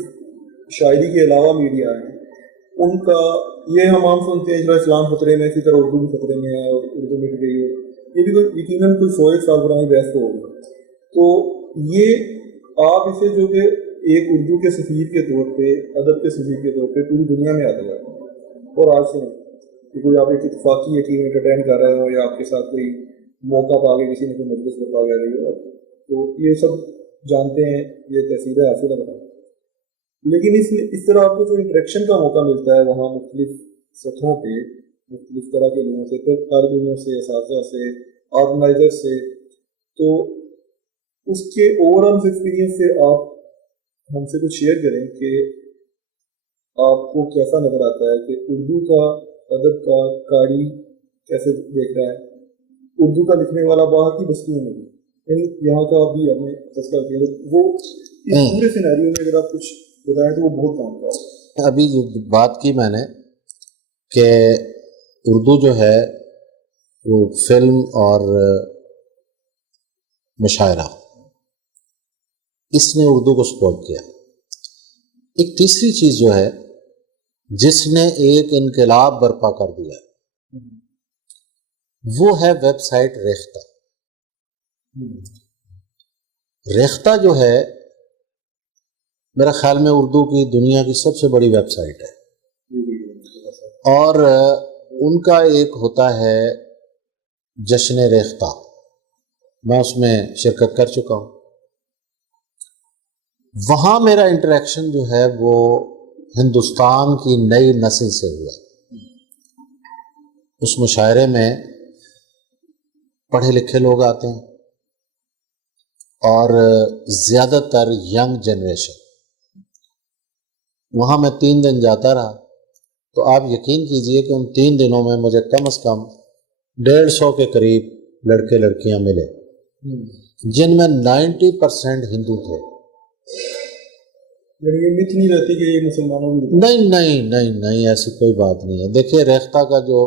شاعری کے علاوہ میڈیا ہیں ان کا یہ ہم عام سنتے ہیں جس طرح اسلام خطرے میں، اسی طرح اردو بھی خطرے میں ہے اور اردو مٹ گئی ہو، یہ بھی کوئی یقیناً کوئی 100 سال پرانی بحث تو ہوگی. تو یہ آپ اسے جو کہ ایک اردو کے سفیر کے طور پہ، ادب کے سفیر کے طور پہ پوری دنیا میں آتے جاتے ہیں. اور آج سے کہ کوئی آپ ایک اتفاقی یقین اٹینڈ کر رہے ہو یا آپ کے ساتھ کوئی موقع پا کے کسی نے کوئی مجلس بتا گیا رہی ہو، تو یہ سب جانتے ہیں، یہ تحصیل حاصل ہے. لیکن اس طرح آپ کو جو انٹریکشن کا موقع ملتا ہے وہاں مختلف سطحوں پہ مختلف طرح کے لوگوں سے، طالب علموں سے، اساتذہ سے، آرگنائزر سے، تو اس کے اوور آل ایکسپیرینس سے آپ ہم سے کچھ شیئر کریں کہ آپ کو کیسا نظر آتا ہے کہ اردو کا ادب کا قاری کیسے دیکھ رہا ہے، اردو کا لکھنے والا باہر کی بستیوں میں بھی، یعنی یہاں کا بھی ہمیں تذکرہ کیا وہ اس پورے سیناریو میں اگر آپ کچھ بتائیں تو وہ بہت کام کا ہے. ابھی جو بات کی میں نے کہ اردو جو ہے وہ فلم اور مشاعرہ، اس نے اردو کو سپورٹ کیا. ایک تیسری چیز جو ہے جس نے ایک انقلاب برپا کر دیا وہ ہے ویب سائٹ ریختہ. ریختہ جو ہے میرا خیال میں اردو کی دنیا کی سب سے بڑی ویب سائٹ ہے، اور ان کا ایک ہوتا ہے جشن ریختہ، میں اس میں شرکت کر چکا ہوں. وہاں میرا انٹریکشن جو ہے وہ ہندوستان کی نئی نسل سے ہوا. اس مشاعرے میں پڑھے لکھے لوگ آتے ہیں اور زیادہ تر ینگ جنریشن. وہاں میں 3 دن جاتا رہا تو آپ یقین کیجئے کہ ان 3 دنوں میں مجھے کم از کم 150 کے قریب لڑکے لڑکیاں ملے جن میں 90% ہندو تھے. یعنی یہ مت نہیں رہتی کہ یہ مسلمانوں میں نہیں ایسی کوئی بات نہیں ہے. دیکھیے ریختہ کا جو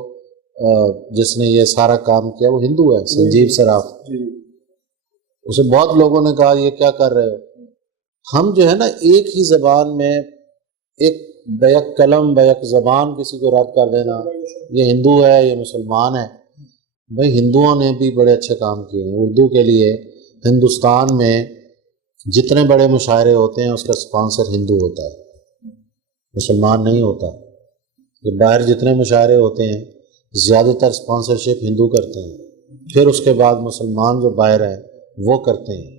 جس نے یہ سارا کام کیا وہ ہندو ہے، سنجیو سراف. اسے بہت لوگوں نے کہا یہ کیا کر رہے ہو. ہم جو ہے نا ایک ہی زبان میں ایک بیک قلم بیک زبان کسی کو رد کر دینا، یہ ہندو ہے یہ مسلمان ہے. بھائی ہندوؤں نے بھی بڑے اچھے کام کیے ہیں اردو کے لیے. ہندوستان میں جتنے بڑے مشاعرے ہوتے ہیں اس کا اسپانسر ہندو ہوتا ہے، مسلمان نہیں ہوتا. کہ باہر جتنے مشاعرے ہوتے ہیں زیادہ تر اسپانسرشپ ہندو کرتے ہیں، پھر اس کے بعد مسلمان جو باہر ہیں وہ کرتے ہیں.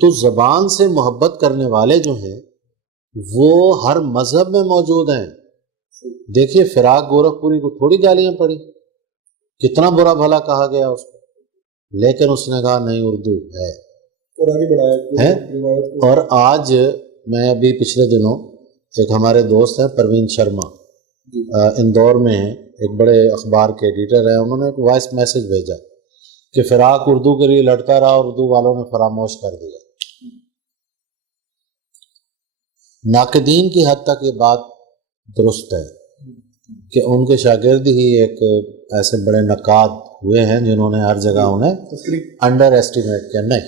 تو زبان سے محبت کرنے والے جو ہیں وہ ہر مذہب میں موجود ہیں. دیکھیے فراق گورکھپوری کو تھوڑی گالیاں پڑی، کتنا برا بھلا کہا گیا اس کو، لیکن اس نے کہا نہیں اردو ہے اور آگے بڑھایا. اور آج میں ابھی پچھلے دنوں ایک ہمارے دوست ہیں پروین شرما، اندور میں ہیں، ایک بڑے اخبار کے ایڈیٹر ہیں، انہوں نے ایک وائس میسج بھیجا کہ فراق اردو کے لیے لڑتا رہا، اردو والوں نے فراموش کر دیا. ناقدین کی حد تک یہ بات درست ہے کہ ان کے شاگرد ہی ایک ایسے بڑے نقاد ہوئے ہیں جنہوں نے ہر جگہ انہیں انڈر ایسٹیمیٹ کیا. نہیں،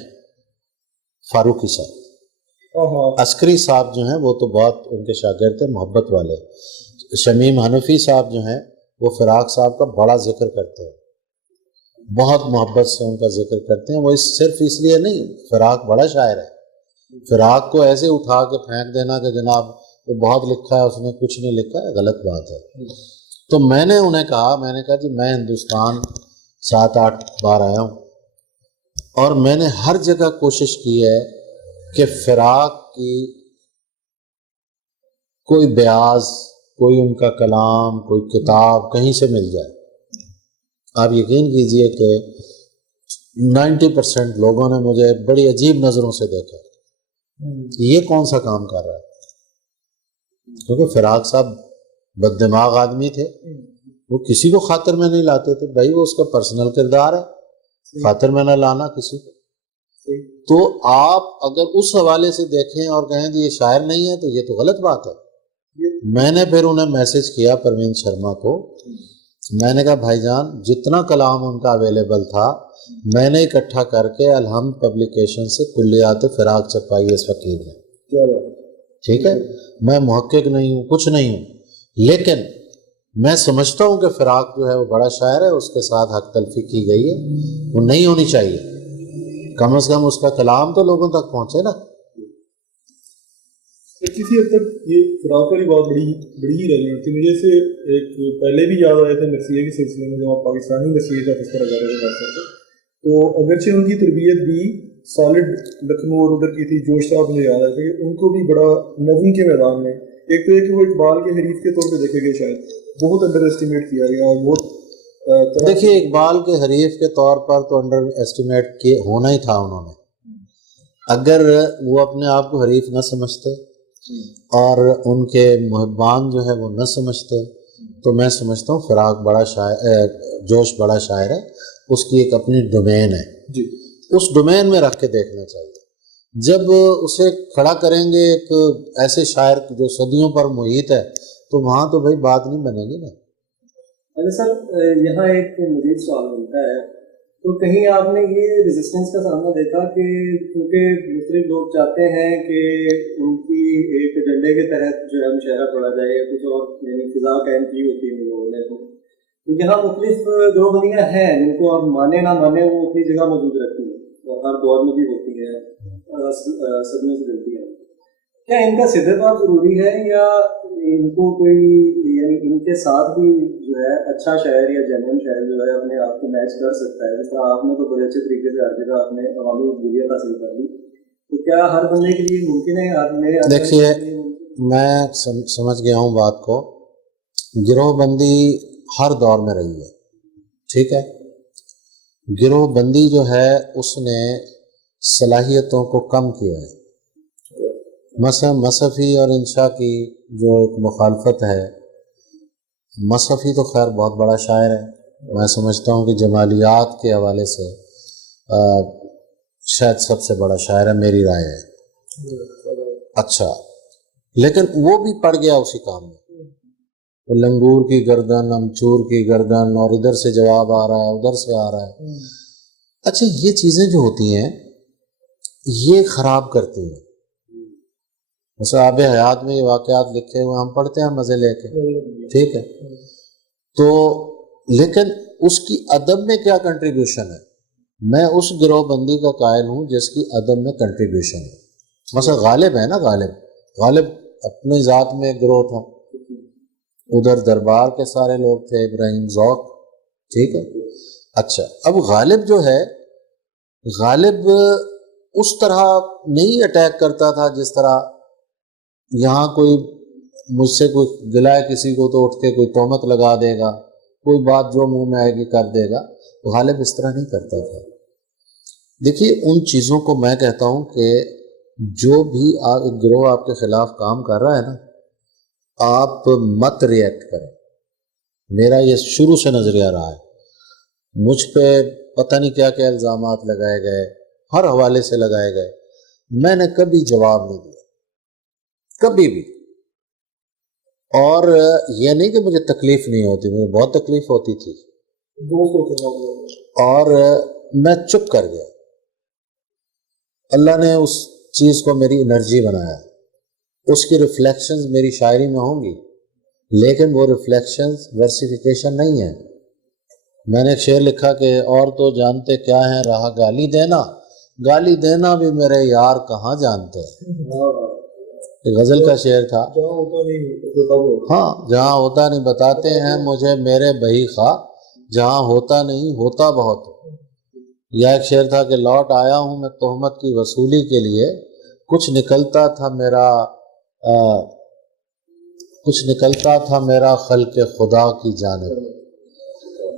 فاروقی صاحب، عسکری صاحب جو ہیں وہ تو بہت ان کے شاگرد تھے، محبت والے. شمیم حنفی صاحب جو ہیں وہ فراق صاحب کا بڑا ذکر کرتے ہیں، بہت محبت سے ان کا ذکر کرتے ہیں. وہ صرف اس لیے نہیں، فراق بڑا شاعر ہے. فراق کو ایسے اٹھا کے پھینک دینا کہ جناب وہ بہت لکھا ہے، اس نے کچھ نہیں لکھا ہے، غلط بات ہے. تو میں نے انہیں کہا، میں نے کہا جی میں ہندوستان 7-8 بار آیا ہوں، اور میں نے ہر جگہ کوشش کی ہے کہ فراق کی کوئی بیاض، کوئی ان کا کلام، کوئی کتاب کہیں سے مل جائے۔ آپ یقین کیجئے کہ 90% لوگوں نے مجھے بڑی عجیب نظروں سے دیکھا، یہ کون سا کام کر رہا ہے؟ کیونکہ فراق صاحب بد دماغ آدمی تھے، وہ کسی کو خاطر میں نہیں لاتے تھے، بھائی وہ اس کا پرسنل کردار ہے، خاطر میں نہ لانا کسی کو۔ تو آپ اگر اس حوالے سے دیکھیں اور کہیں کہ یہ شاعر نہیں ہے تو یہ تو غلط بات ہے۔ میں نے پھر انہیں میسج کیا پروین شرما کو، میں نے کہا بھائی جان جتنا کلام ان کا اویلیبل تھا میں نے اکٹھا کر کے الحمد پبلیکیشن سے کلیات فراق چھپائی اس فقیر نے، ٹھیک ہے؟ میں محقق نہیں ہوں، کچھ نہیں ہوں، لیکن میں سمجھتا ہوں کہ فراق جو ہے وہ بڑا شاعر ہے، اس کے ساتھ حق تلفی کی گئی ہے، وہ نہیں ہونی چاہیے، کم از کم اس کا کلام تو لوگوں تک پہنچے نا۔ کسی حد تک یہ فراق والی بات بڑی ہی ریلیونٹ تھی مجھے، سے ایک پہلے بھی یاد آیا تھا مرثیہ کے سلسلے میں جب آپ پاکستانی مرثیے کا تذکرہ کر رہے تھے خاص طور پر، تو اگرچہ ان کی تربیت بھی سالڈ لکھنؤ اور ادھر کی تھی، جوش صاحب مجھے یاد آیا کہ ان کو بھی بڑا نظم کے میدان میں ایک تو یہ کہ وہ اقبال کے حریف کے طور پہ دیکھے گئے، شاید بہت انڈر اسٹیمیٹ کیا گیا اور بہت دیکھیے اقبال کے حریف کے طور پر تو انڈر اسٹیمیٹ ہونا ہی تھا انہوں نے، اگر وہ اپنے آپ کو حریف نہ سمجھتے اور ان کے محبان جو ہے وہ نہ سمجھتے تو میں سمجھتا ہوں فراق بڑا شاعر، جوش بڑا شاعر ہے، اس کی ایک اپنی ڈومین ہے جی، اس ڈومین میں رکھ کے دیکھنا چاہیے۔ جب اسے کھڑا کریں گے ایک ایسے شاعر جو صدیوں پر محیط ہے تو وہاں تو بھائی بات نہیں بنے گی نا۔ اچھا سر، یہاں ایک مزید سوال ملتا ہے، تو کہیں آپ نے یہ ریزسٹنس کا سامنا دیکھا کہ کیونکہ مختلف لوگ چاہتے ہیں کہ ان کی ایک ایجنڈے کے تحت جو ہے مشاعرہ پڑھا جائے یا کچھ اور، یعنی فضا قائم کی ہوتی ہے ان لوگوں نے، تو یہاں مختلف گروہ بندیاں ہیں جن کو آپ مانے نہ مانے وہ اپنی جگہ موجود رہتی ہیں اور ہر دور میں بھی ہوتی ہیں، صدیوں سے چلتی ہیں، کیا ان کا صدق ضروری ہے یا ان کو کوئی، یعنی ان کے ساتھ بھی جو ہے اچھا شاعر یا جنرل شاعر جو ہے اپنے آپ کو میچ کر سکتا ہے؟ جس طرح آپ نے تو بڑے اچھے طریقے سے ہر جگہ آپ نے عوامی مقبولیت حاصل کر لی، تو کیا ہر بندے کے لیے ممکن ہے؟ آپ نے دیکھیے میں سمجھ گیا ہوں بات کو، گروہ بندی ہر دور میں رہی ہے، ٹھیک ہے؟ گروہ بندی جو ہے اس نے صلاحیتوں کو کم کیا ہے، مثلا مصحفی اور انشاء کی جو ایک مخالفت ہے، مصحفی تو خیر بہت بڑا شاعر ہے، میں سمجھتا ہوں کہ جمالیات کے حوالے سے شاید سب سے بڑا شاعر ہے، میری رائے ہے۔ اچھا، لیکن وہ بھی پڑ گیا اسی کام میں، لنگور کی گردن، امچور کی گردن، اور ادھر سے جواب آ رہا ہے ادھر سے آ رہا ہے۔ اچھا، یہ چیزیں جو ہوتی ہیں یہ خراب کرتی ہیں، مثلا آب حیات میں یہ واقعات لکھے ہوئے ہم پڑھتے ہیں مزے لے کے، ٹھیک ہے؟ تو لیکن اس کی ادب میں کیا کنٹریبیوشن ہے؟ میں اس گروہ بندی کا قائل ہوں جس کی ادب میں کنٹریبیوشن ہے۔ مثلا غالب ہے نا، غالب اپنی ذات میں گروہ تھا، ادھر دربار کے سارے لوگ تھے، ابراہیم ذوق، ٹھیک ہے؟ اچھا، اب غالب جو ہے، غالب اس طرح نہیں اٹیک کرتا تھا جس طرح یہاں کوئی مجھ سے کوئی گلا ہے کسی کو تو اٹھ کے کوئی تہمت لگا دے گا، کوئی بات جو منہ میں آئے گی کر دے گا، غالب اس طرح نہیں کرتا تھا۔ دیکھیے ان چیزوں کو میں کہتا ہوں کہ جو بھی گروہ آپ کے خلاف کام کر رہا ہے نا، آپ مت ریئیکٹ کریں، میرا یہ شروع سے نظریہ رہا ہے۔ مجھ پہ پتہ نہیں کیا کیا الزامات لگائے گئے، ہر حوالے سے لگائے گئے، میں نے کبھی جواب نہیں دیا، کبھی بھی۔ اور یہ نہیں کہ مجھے تکلیف نہیں ہوتی، مجھے بہت تکلیف ہوتی تھی، اور میں چپ کر گیا۔ اللہ نے اس چیز کو میری انرجی بنایا، اس کی ریفلیکشنز میری شاعری میں ہوں گی، لیکن وہ ریفلیکشنز ورسیفیکیشن نہیں ہے۔ میں نے ایک شعر لکھا کہ اور تو جانتے کیا ہے رہا گالی دینا، گالی دینا بھی میرے یار کہاں جانتے ہیں، غزل کا شعر تھا۔ ہاں، جہاں ہوتا نہیں بتاتے ہیں مجھے میرے بہی خواہ، جہاں ہوتا نہیں ہوتا بہت ہے۔ یا ایک شعر تھا کہ لوٹ آیا ہوں میں تہمت کی وصولی کے لیے، کچھ نکلتا تھا میرا خلق خدا کی جانب،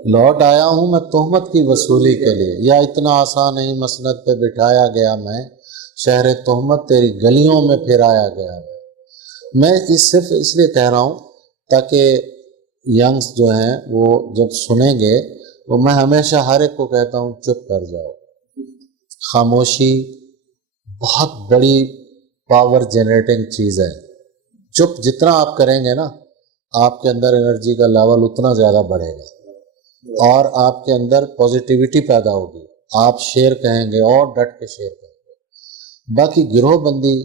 لوٹ آیا ہوں میں تہمت کی وصولی کے لیے، یا اتنا آسان نہیں مسند پہ بٹھایا گیا میں، شہر تہمت تیری گلیوں میں پھرایا گیا میں صرف اس لیے کہہ رہا ہوں تاکہ ینگس جو ہیں وہ جب سنیں گے، تو میں ہمیشہ ہر ایک کو کہتا ہوں چپ کر جاؤ۔ خاموشی بہت بڑی پاور جنریٹنگ چیز ہے۔ چپ جتنا آپ کریں گے نا، آپ کے اندر انرجی کا لیول اتنا زیادہ بڑھے گا اور آپ کے اندر پازیٹیوٹی پیدا ہوگی، آپ شعر کہیں گے اور ڈٹ کے شعر کہیں گے۔ باقی گروہ بندی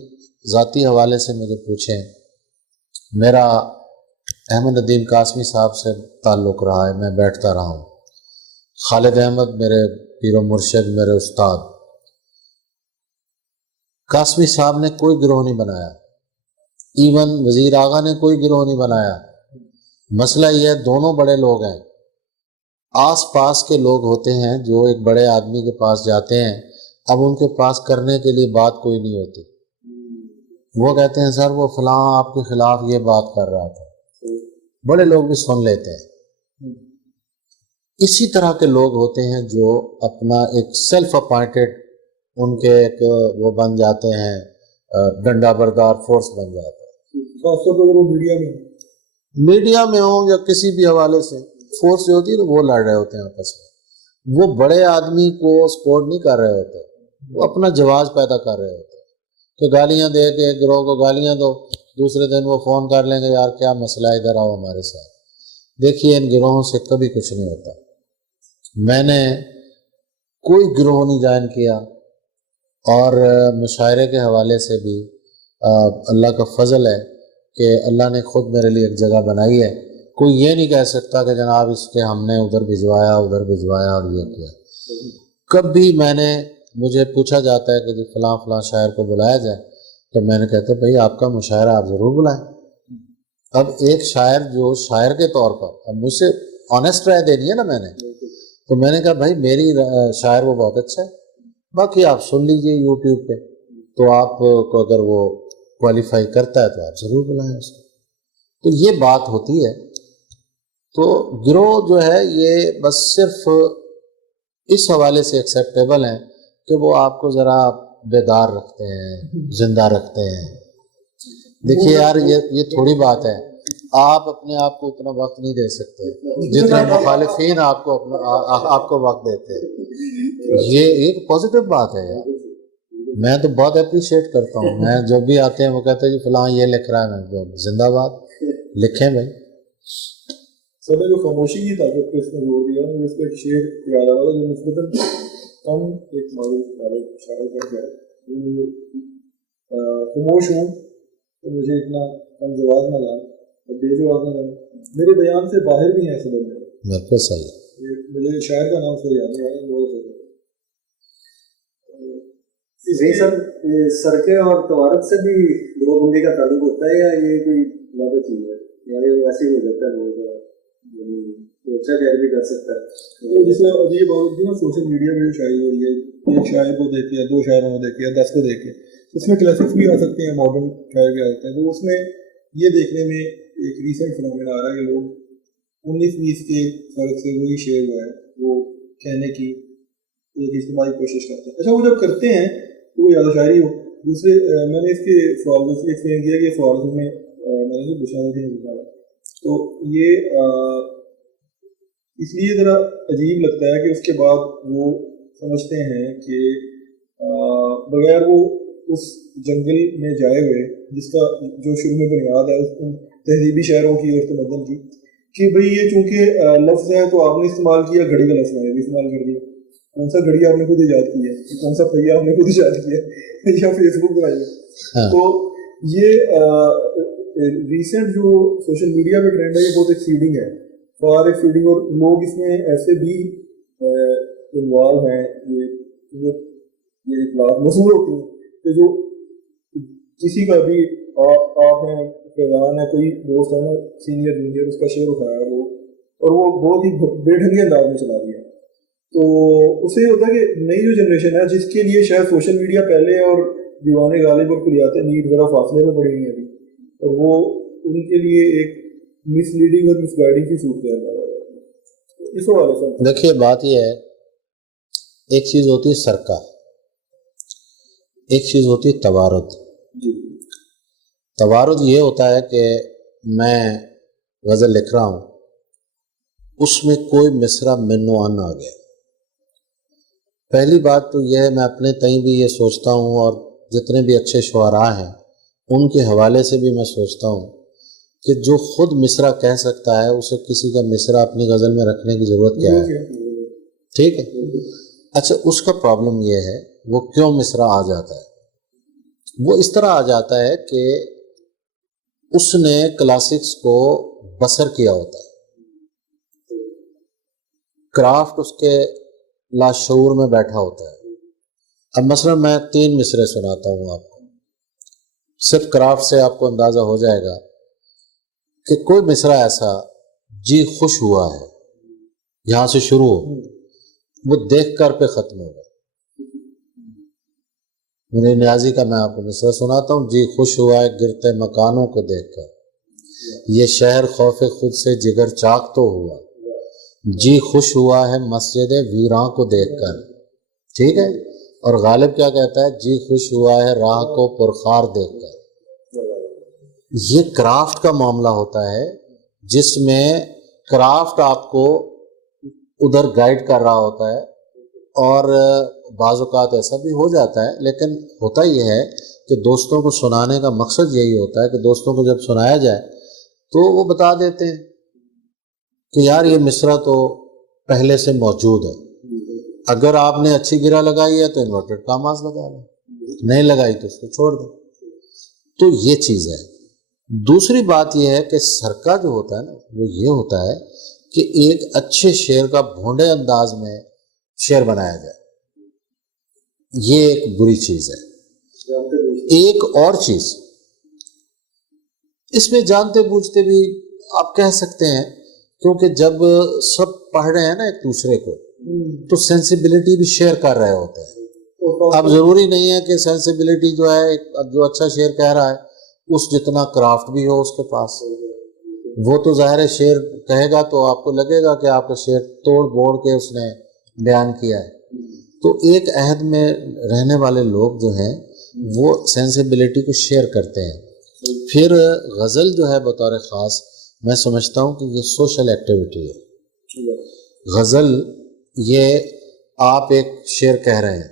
ذاتی حوالے سے مجھے پوچھیں، میرا احمد ندیم قاسمی صاحب سے تعلق رہا ہے، میں بیٹھتا رہا ہوں۔ خالد احمد میرے پیر و مرشد، میرے استاد، قاسمی صاحب نے کوئی گروہ نہیں بنایا، ایون وزیر آغا نے کوئی گروہ نہیں بنایا۔ مسئلہ یہ ہے دونوں بڑے لوگ ہیں، آس پاس کے لوگ ہوتے ہیں جو ایک بڑے آدمی کے پاس جاتے ہیں، اب ان کے پاس کرنے کے لیے بات کوئی نہیں ہوتی، وہ کہتے ہیں سر وہ فلاں آپ کے خلاف یہ بات کر رہا تھا، بڑے لوگ بھی سن لیتے ہیں۔ اسی طرح کے لوگ ہوتے ہیں جو اپنا ایک سیلف اپوائنٹڈ، ان کے ایک وہ بن جاتے ہیں، ڈنڈا بردار فورس بن جاتا ہے۔ خاص طور پر وہ میڈیا میں ہوں یا کسی بھی حوالے سے فورس جو ہوتی ہے وہ لڑ رہے ہوتے ہیں آپس میں، وہ بڑے آدمی کو سپورٹ نہیں کر رہے ہوتے، وہ اپنا جواز پیدا کر رہے ہوتے ہیں کہ گالیاں دے کے گروہ کو گالیاں دو، دوسرے دن وہ فون کر لیں گے یار کیا مسئلہ ہے، ادھر آؤ ہمارے ساتھ۔ دیکھیے ان گروہوں سے کبھی کچھ نہیں ہوتا۔ میں نے کوئی گروہ نہیں جوائن کیا، اور مشاعرے کے حوالے سے بھی اللہ کا فضل ہے کہ اللہ نے خود میرے لیے ایک جگہ بنائی ہے۔ کوئی یہ نہیں کہہ سکتا کہ جناب اس کے ہم نے ادھر بھجوایا اور یہ کیا۔ کبھی مجھے پوچھا جاتا ہے کہ جی فلاں فلاں شاعر کو بلایا جائے، تو میں نے کہتا بھائی آپ کا مشاعرہ آپ ضرور بلائیں۔ اب ایک شاعر جو شاعر کے طور پر، اب مجھ سے آنیسٹ رائے دینی ہے نا میں نے، تو میں نے کہا بھائی میری شاعر وہ بہت اچھا ہے، باقی آپ سن لیجئے یوٹیوب پہ، تو آپ کو اگر وہ کوالیفائی کرتا ہے تو آپ ضرور بلائیں اس کو۔ تو یہ بات ہوتی ہے۔ تو گروہ جو ہے یہ بس صرف اس حوالے سے ایکسیپٹیبل ہیں کہ وہ آپ کو ذرا بیدار رکھتے ہیں، زندہ رکھتے ہیں۔ دیکھیے یار یہ تھوڑی بات ہے، آپ اپنے آپ کو اتنا وقت نہیں دے سکتے جتنے مخالفین آپ کو وقت دیتے ہیں۔ یہ ایک پازیٹیو بات ہے یار، میں تو بہت اپریشیٹ کرتا ہوں۔ میں جب بھی آتے ہیں وہ کہتے ہیں جی فلاں یہ لکھ رہا ہے، میں زندہ باد لکھیں بھائی۔ سر نے جو خاموشی کی طاقت پہ اس نے زور دیا ہے، جس پہ ایک شعر یاد آ رہا تھا جو نسبتاً کم ایک معروف شاعر کر گیا، خاموش ہوں تو مجھے اتنا کم جواز نہ جان اور بے جواز نہ جان، میرے بیان سے باہر بھی ہیں سبب میرے۔ بالکل صحیح۔ مجھے شاعر کا نام سے یاد نہیں آیا، بہت نہیں سر، یہ سرکے اور توارت سے بھی گروہ بندی کا تعلق ہوتا ہے یا یہ کوئی زیادہ چیز ہے، یا یہ ویسے ہی ہو جاتا ہے لوگوں کا، اچھا خیر بھی کر سکتا ہے؟ جیسے عجیب ہوتی ہے نا سوشل میڈیا پہ جو شاعری ہو رہی ہے، ایک شاعر کو دیکھ کے، دو شاعروں کو دیکھ کے، 10 کو دیکھ کے، اس میں کلاسکس بھی آ سکتے ہیں، ماڈرن شاعر بھی آ سکتے ہیں۔ تو اس میں یہ دیکھنے میں ایک ریسنٹ فنامنا آ رہا ہے کہ لوگ 19-20 کے فرق سے وہی شعر جو ہے وہ کہنے کی ایک اجتماعی کوشش کرتے ہیں۔ اچھا وہ جب کرتے ہیں تو وہ زیادہ شاعری ہو۔ دوسرے میں نے اس کے سوال کو ایکسپلین کیا کہ سوال میں میں نے جو پوچھا تھا تو یہ اس لیے ذرا عجیب لگتا ہے کہ اس کے بعد وہ سمجھتے ہیں کہ بغیر وہ اس جنگل میں جائے ہوئے جس کا جو شروع میں بنیاد ہے اس تہذیبی شہروں کی اور تمدن کی، کہ بھئی یہ چونکہ لفظ ہے تو آپ نے استعمال کیا، گھڑی کا لفظ ہے بھی استعمال کر دیا، کون سا گھڑی آپ نے خود ایجاد کی ہے، کون سا پہیا آپ نے خود ایجاد کیا ہے یا فیس بک بنائی ہے۔ تو یہ ریسنٹ جو سوشل میڈیا پہ ٹرینڈ ہے یہ بہت ایکسیڈنگ ہے، فار ایکسیڈنگ، اور لوگ اس میں ایسے بھی انوالو ہیں، یہ اطلاعات موصول ہوتی ہیں کہ جو کسی کا بھی آپ ہیں فیضان ہے، کوئی دوست ہے نا سینئر جونیئر، اس کا شعر اٹھایا وہ اور وہ بہت ہی بے ڈھنگے انداز میں چلا دیا. تو اس سے یہ ہوتا ہے کہ نئی جو جنریشن ہے جس کے لیے شاید سوشل میڈیا پہلے اور دیوان غالب اور کلیات نیٹ ذرا فاصلے میں پڑی ہوئی ہیں ابھی, اور وہ ان کے لیے ایک مس لیڈنگ اور مس گائڈنگ کی صورت ہے. اس حوالے سے دیکھیے بات یہ ہے, ایک چیز ہوتی ہے سرکہ, ایک چیز ہوتی ہے توارد. جی توارد یہ ہوتا ہے کہ میں غزل لکھ رہا ہوں, اس میں کوئی مصرع من و عن آ گیا. پہلی بات تو یہ ہے, میں اپنے تئیں بھی یہ سوچتا ہوں اور جتنے بھی اچھے شعراء ہیں ان کے حوالے سے بھی میں سوچتا ہوں کہ جو خود مصرع کہہ سکتا ہے اسے کسی کا مصرع اپنی غزل میں رکھنے کی ضرورت کیا ہے؟ ٹھیک ہے. اچھا, اس کا پرابلم یہ ہے وہ کیوں مصرع آ جاتا ہے. وہ اس طرح آ جاتا ہے کہ اس نے کلاسکس کو بسر کیا ہوتا ہے, کرافٹ اس کے لاشعور میں بیٹھا ہوتا ہے. اب مثلا میں 3 مصرے سناتا ہوں آپ کو, صرف کرافٹ سے آپ کو اندازہ ہو جائے گا کہ کوئی مصرع ایسا جی خوش ہوا ہے, یہاں سے شروع ہو, وہ دیکھ کر پہ ختم ہوگا. منیر نیازی کا میں آپ کو مصرع سناتا ہوں, جی خوش ہوا ہے گرتے مکانوں کو دیکھ کر, یہ شہر خوف خود سے جگر چاک تو ہوا, جی خوش ہوا ہے مسجد ویراں کو دیکھ کر. ٹھیک ہے. اور غالب کیا کہتا ہے, جی خوش ہوا ہے راہ کو پرخار دیکھ کر. یہ کرافٹ کا معاملہ ہوتا ہے جس میں کرافٹ آپ کو ادھر گائیڈ کر رہا ہوتا ہے, اور بعض اوقات ایسا بھی ہو جاتا ہے, لیکن ہوتا یہ ہے کہ دوستوں کو سنانے کا مقصد یہی ہوتا ہے کہ دوستوں کو جب سنایا جائے تو وہ بتا دیتے ہیں کہ یار یہ مصرع تو پہلے سے موجود ہے, اگر آپ نے اچھی گرہ لگائی ہے تو انورٹڈ کاماز لگا لیں, نہیں لگائی تو اس کو چھوڑ دیں. تو یہ چیز ہے. دوسری بات یہ ہے کہ سرکہ جو ہوتا ہے نا وہ یہ ہوتا ہے کہ ایک اچھے شعر کا بھونڈے انداز میں شعر بنایا جائے, یہ ایک بری چیز ہے. ایک اور چیز اس میں جانتے بوجھتے بھی آپ کہہ سکتے ہیں, کیونکہ جب سب پڑھ رہے ہیں نا ایک دوسرے کو تو سینسیبلٹی بھی شیئر کر رہے ہوتے ہیں. اب ضروری نہیں ہے کہ سینسیبلٹی جو ہے جو اچھا شعر کہہ رہا ہے اس جتنا کرافٹ بھی ہو اس کے پاس. وہ تو ظاہر ہے شعر کہے گا تو آپ کو لگے گا کہ آپ کا شعر توڑ بوڑ کے اس نے بیان کیا ہے. تو ایک عہد میں رہنے والے لوگ جو ہیں وہ سینسیبلٹی کو شیئر کرتے ہیں. پھر غزل جو ہے بطور خاص میں سمجھتا ہوں کہ یہ سوشل ایکٹیویٹی ہے. غزل یہ آپ ایک شعر کہہ رہے ہیں,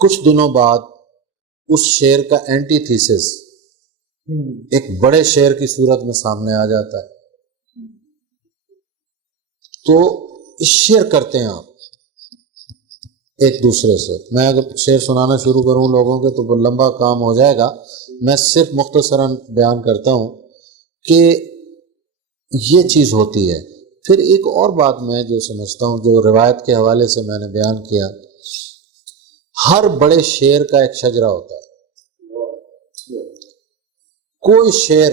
کچھ دنوں بعد اس شعر کا اینٹی تھیسس ایک بڑے شعر کی صورت میں سامنے آ جاتا ہے, تو شیئر کرتے ہیں آپ ایک دوسرے سے. میں اگر شعر سنانا شروع کروں لوگوں کے تو لمبا کام ہو جائے گا, میں صرف مختصراً بیان کرتا ہوں کہ یہ چیز ہوتی ہے. پھر ایک اور بات میں جو سمجھتا ہوں, جو روایت کے حوالے سے میں نے بیان کیا, ہر بڑے شعر کا ایک شجرہ ہوتا ہے. کوئی شعر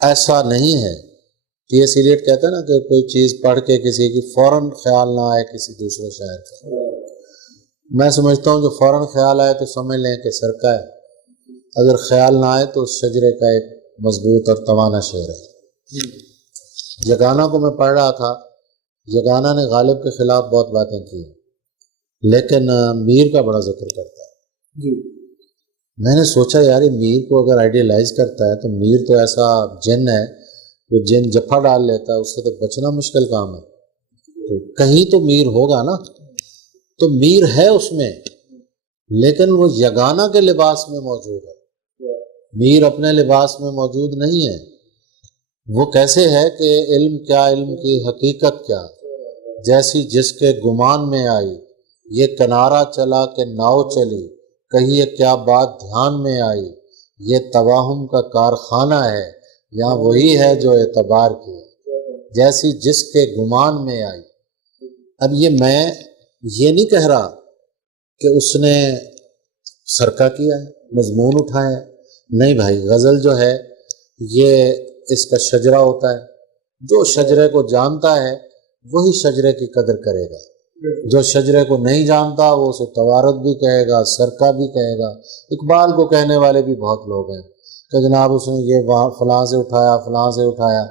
ایسا نہیں ہے, ٹی ایس ایلیٹ کہتا ہے نا کہ کوئی چیز پڑھ کے کسی کی فوراً خیال نہ آئے کسی دوسرے شاعر کا. میں سمجھتا ہوں جو فوراً خیال آئے تو سمجھ لیں کہ سرکہ ہے, اگر خیال نہ آئے تو اس شجرے کا ایک مضبوط اور توانا شعر ہے. یگانہ کو میں پڑھ رہا تھا, یگانہ نے غالب کے خلاف بہت باتیں کی لیکن میر کا بڑا ذکر کرتا ہے. میں نے سوچا یار یہ میر کو اگر آئیڈیلائز کرتا ہے تو میر تو ایسا جن ہے, وہ جن جفا ڈال لیتا ہے, اس سے تو بچنا مشکل کام ہے. تو کہیں تو میر ہوگا نا, تو میر ہے اس میں, لیکن وہ یگانہ کے لباس میں موجود ہے, میر اپنے لباس میں موجود نہیں ہے. وہ کیسے ہے کہ علم کیا, علم کی حقیقت کیا, جیسی جس کے گمان میں آئی, یہ کنارہ چلا کہ ناؤ چلی, کہیے کیا بات دھیان میں آئی, یہ توہم کا کارخانہ ہے یا وہی ہے جو اعتبار کی, جیسی جس کے گمان میں آئی. اب یہ میں یہ نہیں کہہ رہا کہ اس نے سرکہ کیا ہے, مضمون اٹھایا ہے, نہیں بھائی. غزل جو ہے یہ اس کا شجرہ ہوتا ہے. جو شجرے کو جانتا ہے وہی شجرے کی قدر کرے گا. جو شجرے کو نہیں جانتا وہ اسے توارد بھی کہے گا, سرکہ بھی کہے گا. اقبال کو کہنے والے بھی بہت لوگ ہیں کہ جناب اس نے یہ فلاں سے اٹھایا, فلاں سے اٹھایا.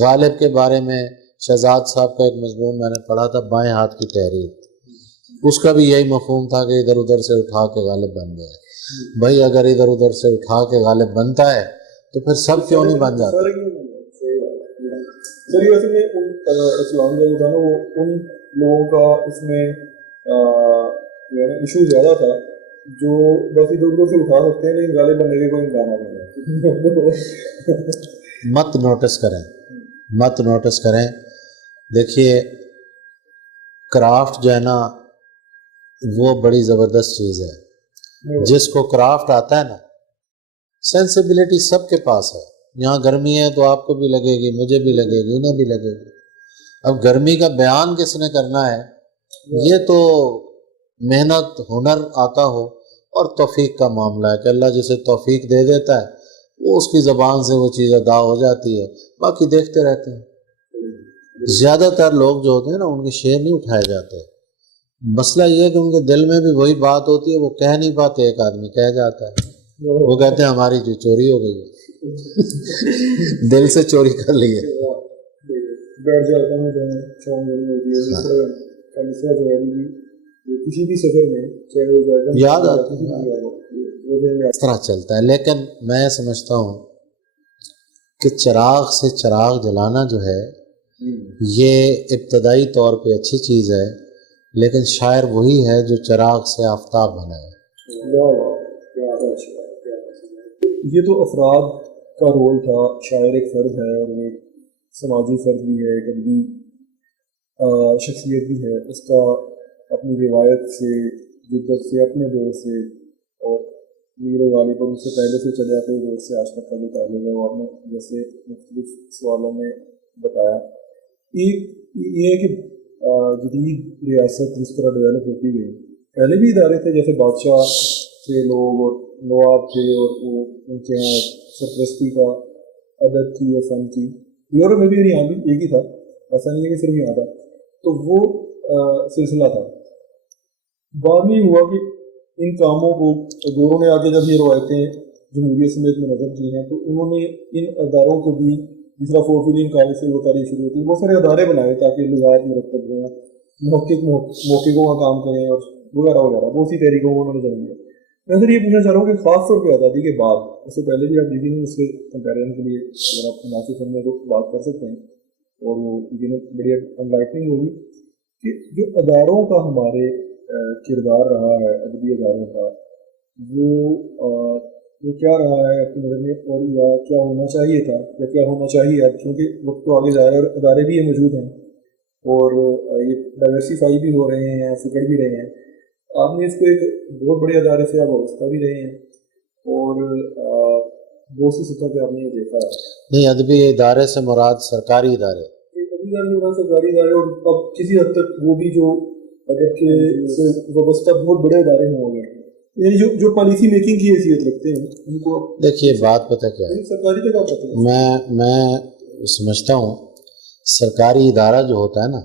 غالب کے بارے میں شہزاد صاحب کا ایک مضمون میں نے پڑھا تھا, بائیں ہاتھ کی تحریر. اس کا بھی یہی مفہوم تھا کہ ادھر ادھر سے اٹھا کے غالب بن گئے. بھائی اگر ادھر ادھر سے اٹھا کے غالب بنتا ہے تو پھر سب کیوں نہیں بن جاتا؟ سر یہ ویسے میں اسلام کا جو تھا نا وہ ان لوگوں کا اس میں ایشو زیادہ تھا جو بس ادھر ادھر سے اٹھا سکتے ہیں لیکن غالب بننے کے کوئی امکان نہیں. مت نوٹس کریں, مت نوٹس کریں. دیکھیے کرافٹ جو ہے نا وہ بڑی زبردست چیز ہے. جس کو کرافٹ آتا ہے نا, سینسیبلٹی سب کے پاس ہے. یہاں گرمی ہے تو آپ کو بھی لگے گی, مجھے بھی لگے گی, انہیں بھی لگے گی. اب گرمی کا بیان کس نے کرنا ہے؟ یہ تو محنت ہنر آتا ہو اور توفیق کا معاملہ ہے کہ اللہ جسے توفیق دے دیتا ہے وہ اس کی زبان سے وہ چیز ادا ہو جاتی ہے. باقی دیکھتے رہتے ہیں. زیادہ تر لوگ جو ہوتے ہیں نا ان کے شعر نہیں اٹھائے جاتے. مسئلہ یہ ہے کہ ان کے دل میں بھی وہی بات ہوتی ہے, وہ کہہ نہیں پاتے. ایک آدمی کہہ جاتا ہے, وہ کہتے ہیں ہماری جو چوری ہو گئی ہے, دل سے چوری کر لی ہے. بیٹھ جاتا ہوں کسی بھی سفر میں یاد آتی ہے, اس طرح چلتا ہے. لیکن میں سمجھتا ہوں کہ چراغ سے چراغ جلانا جو ہے یہ ابتدائی طور پہ اچھی چیز ہے, لیکن شاعر وہی ہے جو چراغ سے آفتاب بنائے. یہ تو افراد کا رول تھا. شاعر ایک فرد ہے اور ایک سماجی فرد بھی ہے, ایک ادبی شخصیت بھی ہے. اس کا اپنی روایت سے, جدت سے, اپنے دور سے اور میر و غالب اور اس سے پہلے سے چلے آتے دور سے آج تک کا بھی تعلق ہے. وہ آپ نے جیسے مختلف سوالوں میں بتایا. ایک یہ ہے کہ جدید ریاست جس طرح ڈیولپ ہوتی گئی, پہلے بھی ادارے تھے جیسے بادشاہ تھے لوگ اور نواب تھے اور وہ ان کے یہاں سرپرستی کا ادب کی یا فن کی. یورپ میں بھی یہاں بھی ایک ہی تھا, ایسا نہیں ہے کہ صرف یہاں تھا. تو وہ سلسلہ تھا. بعد میں ہوا کہ ان کاموں کو گوروں نے آگے جب یہ روایتیں جمہوریت سمیت میں نظر کی ہیں تو انہوں نے ان اداروں کو بھی جس طرح فورفیلنگ کالج سے وہ تاریخ شروع ہوتی ہے, بہت سارے ادارے بنائے تاکہ لغات مرتب رہیں, موقعوں کا کام کریں اور وغیرہ وغیرہ. بہت سی تحریکوں کو انہوں نے جنم دیا. میں سر یہ پوچھنا چاہ رہا ہوں کہ خاص طور پہ آزادی کے بعد, اس سے پہلے بھی آپ دیکھیں گے اس کے کمپیرزن کے لیے اگر آپ مناسب سمجھیں تو بات کر سکتے ہیں اور وہ بڑی انلائٹنگ ہوگی کہ جو اداروں کا ہمارے کردار رہا ہے ادبی اداروں کا وہ کیا رہا ہے آپ کی نظر میں, اور یا کیا ہونا چاہیے تھا یا کیا ہونا چاہیے اب, کیونکہ وقت تو آگے جا رہا ہے اور ادارے بھی یہ موجود ہیں اور یہ ڈائیورسیفائی بھی ہو رہے ہیں, سکڑ بھی رہے ہیں. آپ نے اس کو ایک بہت بڑے ادارے سے آپ وابستہ بھی رہے ہیں اور بہت سی سطح پہ آپ نے یہ دیکھا ہے. نہیں, ادبی ادارے سے مراد سرکاری ادارے, ادبی ادارے مراد سرکاری ادارے, اور اب کسی حد تک وہ بھی جو ادب کے سے وابستہ بہت بڑے ادارے ہوں گے, یعنی جو پالیسی میکنگ کی حیثیت رکھتے ہیں ان کو. دیکھیے بات پتہ کیا ہے, سرکاری تک آپ پتہ ہے میں سمجھتا ہوں سرکاری ادارہ جو ہوتا ہے نا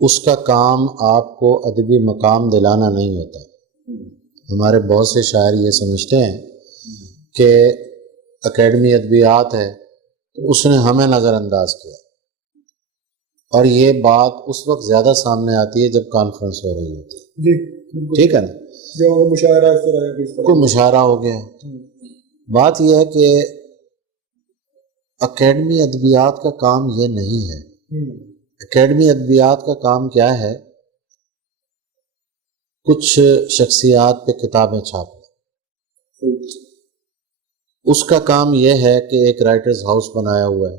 اس کا کام آپ کو ادبی مقام دلانا نہیں ہوتا. ہمارے بہت سے شاعر یہ سمجھتے ہیں کہ اکیڈمی ادبیات ہے تو اس نے ہمیں نظر انداز کیا, اور یہ بات اس وقت زیادہ سامنے آتی ہے جب کانفرنس ہو رہی ہوتی ہے. جی ٹھیک ہے نا, جو مشاعرہ اس طرح کوئی مشاعرہ ہو گیا. بات یہ ہے کہ اکیڈمی ادبیات کا کام یہ نہیں ہے. اکیڈمی ادبیات کا کام کیا ہے, کچھ شخصیات پہ کتابیں چھاپنا. اس کا کام یہ ہے کہ ایک رائٹرز ہاؤس بنایا ہوا ہے,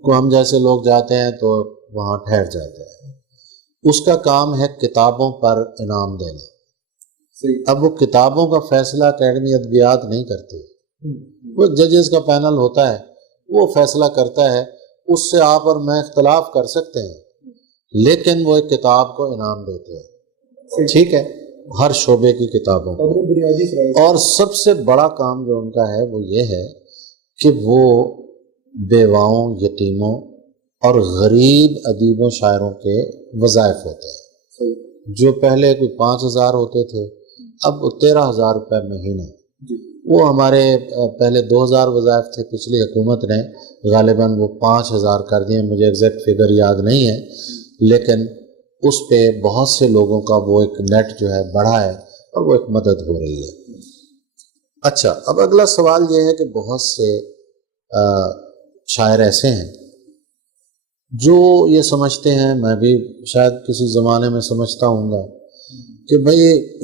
کو ہم جیسے لوگ جاتے ہیں تو وہاں ٹھہر جاتے ہیں. اس کا کام ہے کتابوں پر انعام دینا. اب وہ کتابوں کا فیصلہ اکیڈمی ادبیات نہیں کرتی, وہ ججز کا پینل ہوتا ہے وہ فیصلہ کرتا ہے. اس سے آپ اور میں اختلاف کر سکتے ہیں لیکن وہ ایک کتاب کو انعام دیتے ہیں. ٹھیک ہے, ہر شعبے کی کتابوں کو. اور سب سے بڑا کام جو ان کا ہے وہ یہ ہے کہ وہ بیواؤں، یتیموں اور غریب ادیب و شاعروں کے وظائف ہوتے ہیں، جو پہلے کوئی 5,000 ہوتے تھے، اب 13,000 روپے مہینہ۔ وہ ہمارے پہلے 2,000 وظائف تھے، پچھلی حکومت نے غالباً وہ 5,000 کر دیے، مجھے ایگزیکٹ فگر یاد نہیں ہے، لیکن اس پہ بہت سے لوگوں کا وہ ایک نیٹ جو ہے بڑھا ہے اور وہ ایک مدد ہو رہی ہے۔ اچھا، اب اگلا سوال یہ ہے کہ بہت سے شاعر ایسے ہیں جو یہ سمجھتے ہیں، میں بھی شاید کسی زمانے میں سمجھتا ہوں گا، کہ بھئی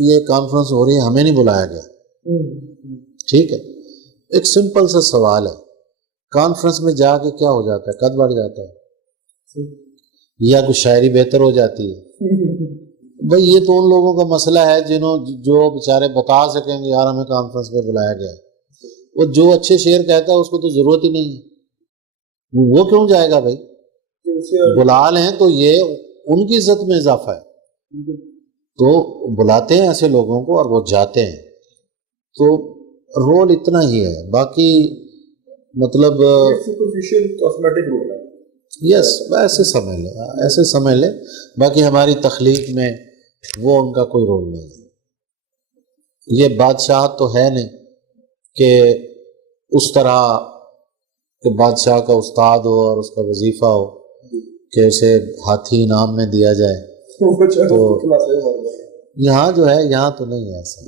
یہ کانفرنس ہو رہی ہے، ہمیں نہیں بلایا گیا۔ ٹھیک ہے، ایک سمپل سا سوال ہے، کانفرنس میں جا کے کیا ہو جاتا ہے؟ قد بڑھ جاتا ہے یا کوئی شاعری بہتر ہو جاتی ہے؟ بھئی یہ تو ان لوگوں کا مسئلہ ہے جو بیچارے بتا سکیں گے یار ہمیں کانفرنس پہ بلایا گیا ہے۔ وہ جو اچھے شعر کہتا ہے اس کو تو ضرورت ہی نہیں ہے، وہ کیوں جائے گا بھائی؟ بلا لیں تو یہ ان کی عزت میں اضافہ ہے، تو بلاتے ہیں ایسے لوگوں کو اور وہ جاتے ہیں، تو رول اتنا ہی ہے، باقی مطلب سپرفیشل کاسمیٹک رول ہے۔ یس، ایسے سمجھ لیں، باقی ہماری تخلیق میں وہ ان کا کوئی رول نہیں ہے۔ یہ بادشاہت تو ہے نہیں کہ اس طرح کہ بادشاہ کا استاد ہو اور اس کا وظیفہ ہو کہ اسے ہاتھی انعام میں دیا جائے، تو یہاں جو ہے یہاں تو نہیں ہے ایسا،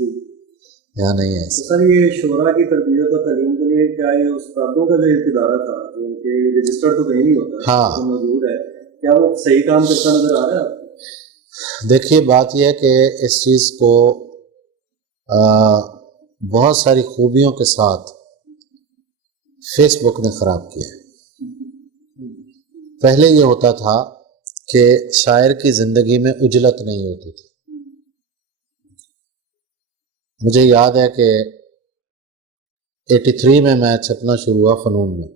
یہاں نہیں ہے ایسا۔ سر یہ شعراء کی تربیت اور تعلیم کے لیے کیا یہ استادوں کا جو ادارہ تھا جو کہ رجسٹر تو کہیں نہیں ہوتا، ہاں، جو موجود ہے، کیا وہ صحیح کام کرتا نظر آ رہا ہے آپ کو؟ دیکھیے بات یہ ہے کہ اس چیز کو بہت ساری خوبیوں کے ساتھ فیس بک نے خراب کیا ہے۔ پہلے یہ ہوتا تھا کہ شاعر کی زندگی میں اجلت نہیں ہوتی تھی۔ مجھے یاد ہے کہ 83 میں چھپنا شروع ہوا فنون میں،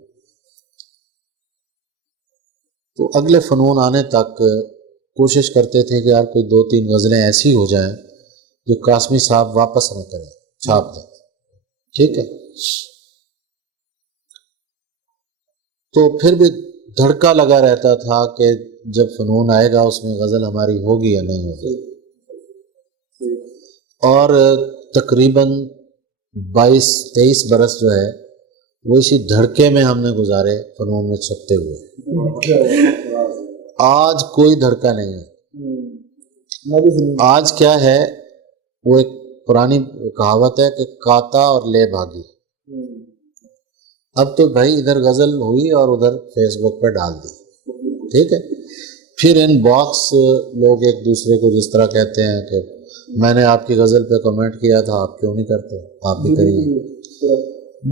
تو اگلے فنون آنے تک کوشش کرتے تھے کہ یار کوئی 2-3 غزلیں ایسی ہو جائیں جو قاسمی صاحب واپس نہ کریں، چھاپ دیں، ٹھیک ہے۔ تو پھر بھی دھڑکا لگا رہتا تھا کہ جب فنون آئے گا اس میں غزل ہماری ہوگی یا نہیں ہوگی، اور تقریباً 22-23 برس جو ہے وہ اسی دھڑکے میں ہم نے گزارے فنون میں چھپتے ہوئے۔ آج کوئی دھڑکا نہیں ہے۔ آج کیا ہے، وہ ایک پرانی کہاوت ہے کہ کاتا اور لے بھاگی۔ اب تو بھائی ادھر غزل ہوئی اور ادھر فیس بک پہ ڈال دی، ٹھیک ہے۔ پھر ان باکس لوگ ایک دوسرے کو جس طرح کہتے ہیں کہ میں نے آپ کی غزل پہ کمنٹ کیا تھا، آپ کیوں نہیں کرتے، آپ بھی کریے۔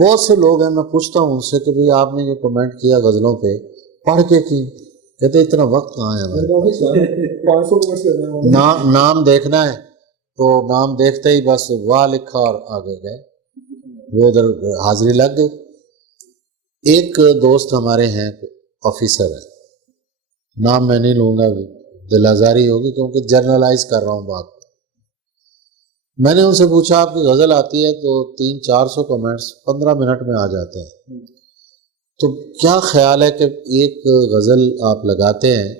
بہت سے لوگ ہیں، میں پوچھتا ہوں ان سے کہ بھئی آپ نے یہ کمنٹ کیا غزلوں پہ، پڑھ کے کی؟ کہتے اتنا وقت کہاں ہے ہمارے، نام دیکھنا ہے تو نام دیکھتے ہی بس واہ لکھا اور آگے گئے، وہ ادھر حاضری لگ گئی۔ ایک دوست ہمارے ہیں، آفیسر ہے، نام میں نہیں لوں گا، دل آزاری ہوگی کیونکہ جرنلائز کر رہا ہوں بات۔ میں نے ان سے پوچھا آپ کی غزل آتی ہے تو 300-400 کمنٹس 15 منٹ میں آ جاتے ہیں، تو کیا خیال ہے کہ ایک غزل آپ لگاتے ہیں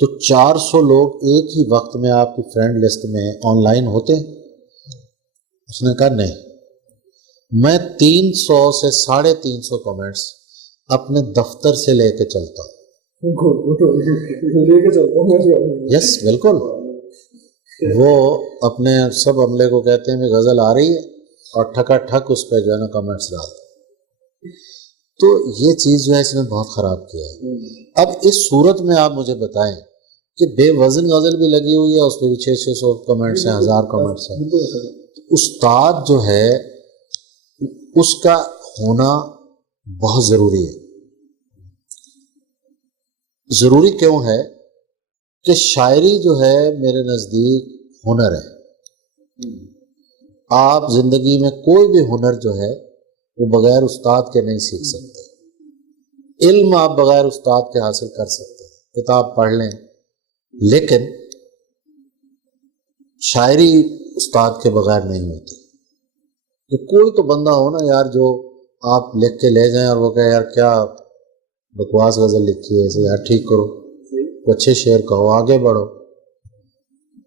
تو 400 لوگ ایک ہی وقت میں آپ کی فرینڈ لسٹ میں آن لائن ہوتے ہیں؟ اس نے کہا نہیں، میں 300 سے 350 کمنٹس اپنے دفتر سے لے کے چلتا ہوں۔ یس بالکل، وہ اپنے سب عملے کو کہتے ہیں کہ غزل آ رہی ہے اور ٹھکا ٹھک اس پہ جو ہے نا کمنٹس ڈالتے۔ تو یہ چیز جو ہے اس نے بہت خراب کیا ہے۔ اب اس صورت میں آپ مجھے بتائیں کہ بے وزن غزل بھی لگی ہوئی ہے، اس پہ بھی 600 کمنٹس ہیں، 1000 کمنٹس ہیں۔ استاد جو ہے اس کا ہونا بہت ضروری ہے۔ ضروری کیوں ہے کہ شاعری جو ہے میرے نزدیک ہنر ہے۔ آپ زندگی میں کوئی بھی ہنر جو ہے وہ بغیر استاد کے نہیں سیکھ سکتے۔ علم آپ بغیر استاد کے حاصل کر سکتے ہیں، کتاب پڑھ لیں، لیکن شاعری استاد کے بغیر نہیں ہوتی۔ کہ کوئی تو بندہ ہو نا یار جو آپ لکھ کے لے جائیں اور وہ کہے یار کیا بکواس غزل لکھی ہے اسے، یار ٹھیک کرو، اچھے شعر کہو، آگے بڑھو.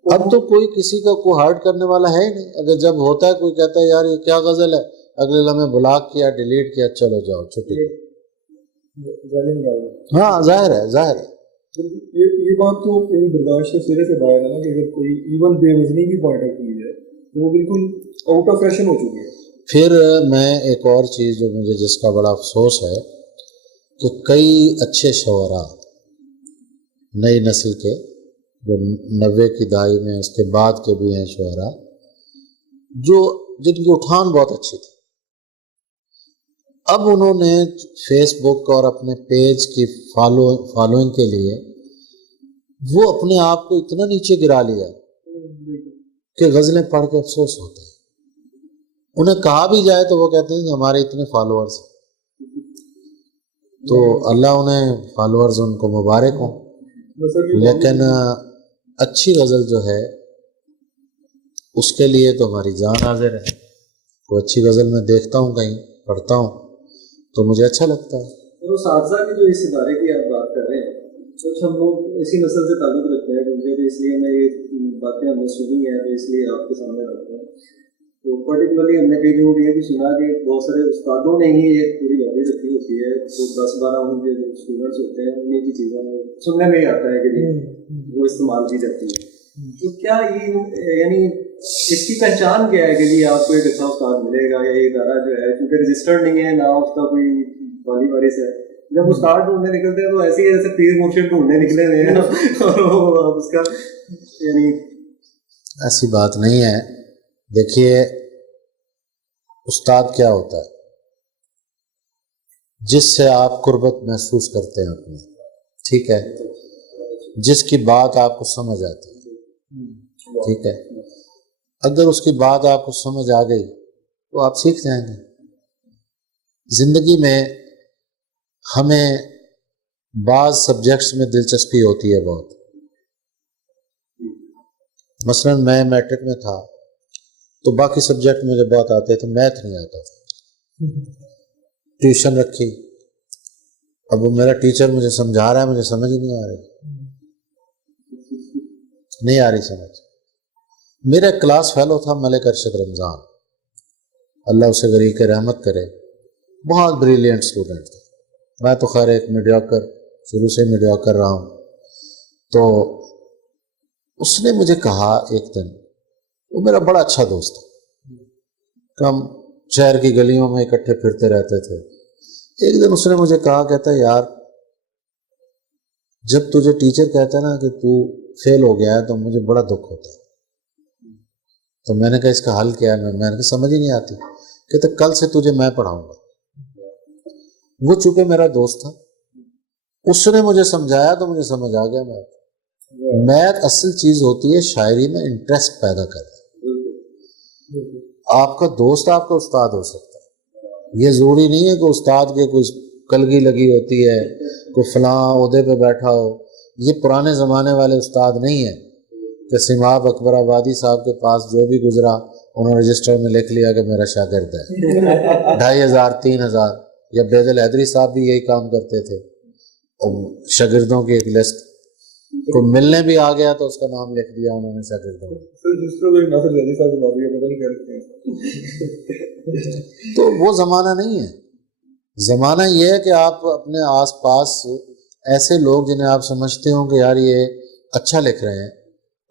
اب تو کوئی کسی کا کوئی ہارٹ کرنے والا ہے ہی نہیں. اگر جب ہوتا ہے کوئی کہتا ہے یار یہ کیا غزل ہے، اگلے لمحے بلاک کیا، ڈیلیٹ کیا، چلو جاؤ چھٹی. ہاں ظاہر ہے ظاہر ہے. یہ بات تو میری برداشت کے سرے سے باہر ہے نا، کہ اگر کوئی ایون بے وزنی کی پوائنٹ آف ویو ہے تو وہ بالکل آؤٹ آف فیشن ہو چکی ہے. پھر میں ایک اور چیز جو مجھے جس کا بڑا افسوس ہے کہ کئی اچھے شعراء نئی نسل کے جو 90 کی دہائی میں اس کے بعد کے بھی ہیں شعراء جو جن کی اٹھان بہت اچھی تھی، اب انہوں نے فیس بک اور اپنے پیج کی فالوئنگ کے لیے وہ اپنے آپ کو اتنا نیچے گرا لیا کہ غزلیں پڑھ کے افسوس ہوتا ہے. انہیں کہا بھی جائے تو وہ کہتے ہیں کہ ہمارے اتنے فالوورز ہیں، تو اللہ انہیں فالوورز ان کو مبارک ہوں. لیکن اچھی غزل جو ہے اس کے لیے تو ہماری جان حاضر ہے. کوئی اچھی غزل میں دیکھتا ہوں کہیں پڑھتا ہوں تو مجھے اچھا لگتا ہے. اور اساتذہ کی جو اس ادارے کی آپ بات کر رہے ہیں، کچھ ہم لوگ اسی نسل سے تعلق رکھتے ہیں کیونکہ اس لیے میں یہ باتیں ہم نے سنی ہیں تو اس لیے آپ کے سامنے رکھتے ہیں. تو پرٹیکولرلی ہم نے کئی لوگ یہ بھی سنا کہ بہت سارے استادوں نے ہی ایک پوری لابی رکھی ہوتی ہے، تو 10-12 ان کے جو اسٹوڈنٹس ہوتے ہیں انہیں کی چیزوں میں سننے میں ہی آتا ہے کہ وہ استعمال کی جاتی ہے. تو کیا یہ یعنی اس کی پہچان کیا ہے کہ جی آپ کو ایک اچھا استاد ملے گا، یا یہ ادارہ جو ہے کیونکہ رجسٹرڈ نہیں ہے نہ اس کا کوئی والی وارث ہے، جب استاد ڈھونڈنے نکلتے ہیں تو ایسے ہی جیسے پیر مرشد ڈھونڈنے نکلے ہوئے ہیں اور اس کا یعنی ایسی بات نہیں ہے. دیکھیے استاد کیا ہوتا ہے، جس سے آپ قربت محسوس کرتے ہیں اپنی، ٹھیک ہے، جس کی بات آپ کو سمجھ آتی ہے، ٹھیک ہے. اگر اس کی بات آپ کو سمجھ آ گئی تو آپ سیکھ جائیں گے. زندگی میں ہمیں بعض سبجیکٹس میں دلچسپی ہوتی ہے بہت. مثلا میں میٹرک میں تھا تو باقی سبجیکٹ مجھے بہت آتے تھے، میتھ نہیں آتا تھا. ٹیوشن رکھی، اب وہ میرا ٹیچر مجھے سمجھا رہا ہے، مجھے سمجھ ہی نہیں آ رہی سمجھ. میرا کلاس فیلو تھا ملک ارشد رمضان، اللہ اسے غریق رحمت کرے، بہت بریلینٹ اسٹوڈنٹ تھا. میں تو خیر ایک میڈیوکر، شروع سے میڈیوکر رہا ہوں. تو اس نے مجھے کہا ایک دن، وہ میرا بڑا اچھا دوست تھا، ہم شہر کی گلیوں میں اکٹھے پھرتے رہتے تھے. ایک دن اس نے مجھے کہا، کہتا ہے یار جب تجھے ٹیچر کہتا ہے نا کہ تو فیل ہو گیا ہے تو مجھے بڑا دکھ ہوتا ہے. تو میں نے کہا اس کا حل کیا ہے؟ میں نے کہا سمجھ ہی نہیں آتی. کہتا کل سے تجھے میں پڑھاؤں گا. وہ چونکہ میرا دوست تھا، اس نے مجھے سمجھایا تو مجھے سمجھ آ گیا. میتھ اصل چیز ہوتی ہے شاعری میں انٹرسٹ پیدا کرنا. آپ کا دوست آپ کا استاد ہو سکتا ہے، یہ ضروری نہیں ہے کہ استاد کے کوئی کلگی لگی ہوتی ہے، کوئی فلاں عہدے پہ بیٹھا ہو. یہ پرانے زمانے والے استاد نہیں ہیں کہ سماب اکبر آبادی صاحب کے پاس جو بھی گزرا انہوں نے رجسٹر میں لکھ لیا کہ میرا شاگرد ہے. 2500 3000، یا بیدل حیدری صاحب بھی یہی کام کرتے تھے، شاگردوں کی ایک لسٹ، تو ملنے بھی آ گیا تو اس کا نام لکھ دیا انہوں نے شاگردوں میں. تو وہ زمانہ نہیں ہے. زمانہ یہ ہے کہ آپ اپنے آس پاس ایسے لوگ جنہیں آپ سمجھتے ہوں کہ یار یہ اچھا لکھ رہے ہیں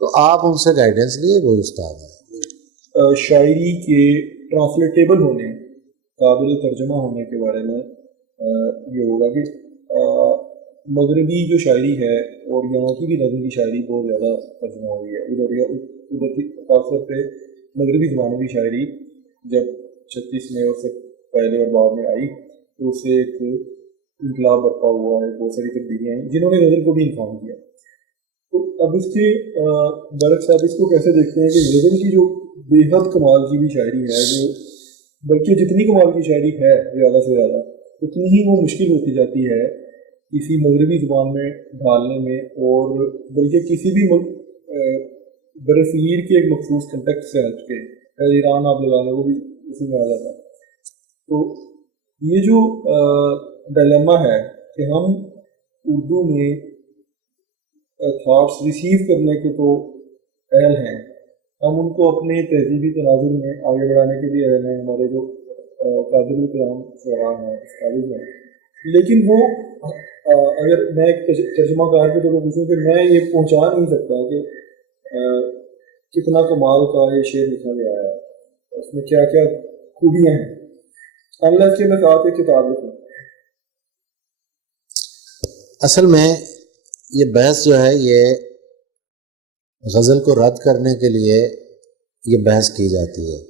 تو آپ ان سے گائیڈنس لیے، وہی استاد ہیں. شاعری کے ٹرانسلیٹیبل ہونے، قابل ترجمہ ہونے کے بارے میں یہ ہوگا کہ مغربی جو شاعری ہے اور یہاں کی بھی نظم کی شاعری بہت زیادہ ترجمہ ہوئی ہے. ادھر کی خاص طور پہ مغربی زبانوں کی شاعری جب 36 میں اور سے پہلے اور بعد میں آئی تو اس سے ایک انقلاب برپا ہوا ہے، بہت ساری تبدیلیاں ہیں جنہوں نے غزل کو بھی انفارم کیا. تو اب اس کے برعکس آپ اس کو کیسے دیکھتے ہیں کہ غزل کی جو بے حد کمال کی بھی شاعری ہے، جو بلکہ جتنی کمال کی شاعری ہے زیادہ سے زیادہ اتنی ہی وہ مشکل ہوتی جاتی ہے کسی مغربی زبان میں ڈھالنے میں، اور بلکہ کسی بھی برصغیر کے ایک مخصوص کنٹیکٹ سے ہٹ کے ایران آپ لگا لیں وہ بھی اسی میں آ جاتا ہے. تو یہ جو ڈائلیما ہے کہ ہم اردو میں تھاٹس ریسیو کرنے کے تو اہل ہیں، ہم ان کو اپنے تہذیبی تناظر میں آگے بڑھانے کے لیے اہل ہیں، ہمارے جو قادر الکلام شعراء ہیں اساتذ ہیں، لیکن وہ اگر میں ایک ترجمہ کار کے طور پر پوچھوں کہ میں یہ پہنچا نہیں سکتا کہ کتنا کمال کا یہ شعر لکھا گیا ہے، اس میں کیا کیا خوبیاں ہیں، اللہ کے میں ساتھ ایک کتاب لکھوں۔ اصل میں یہ بحث جو ہے یہ غزل کو رد کرنے کے لیے یہ بحث کی جاتی ہے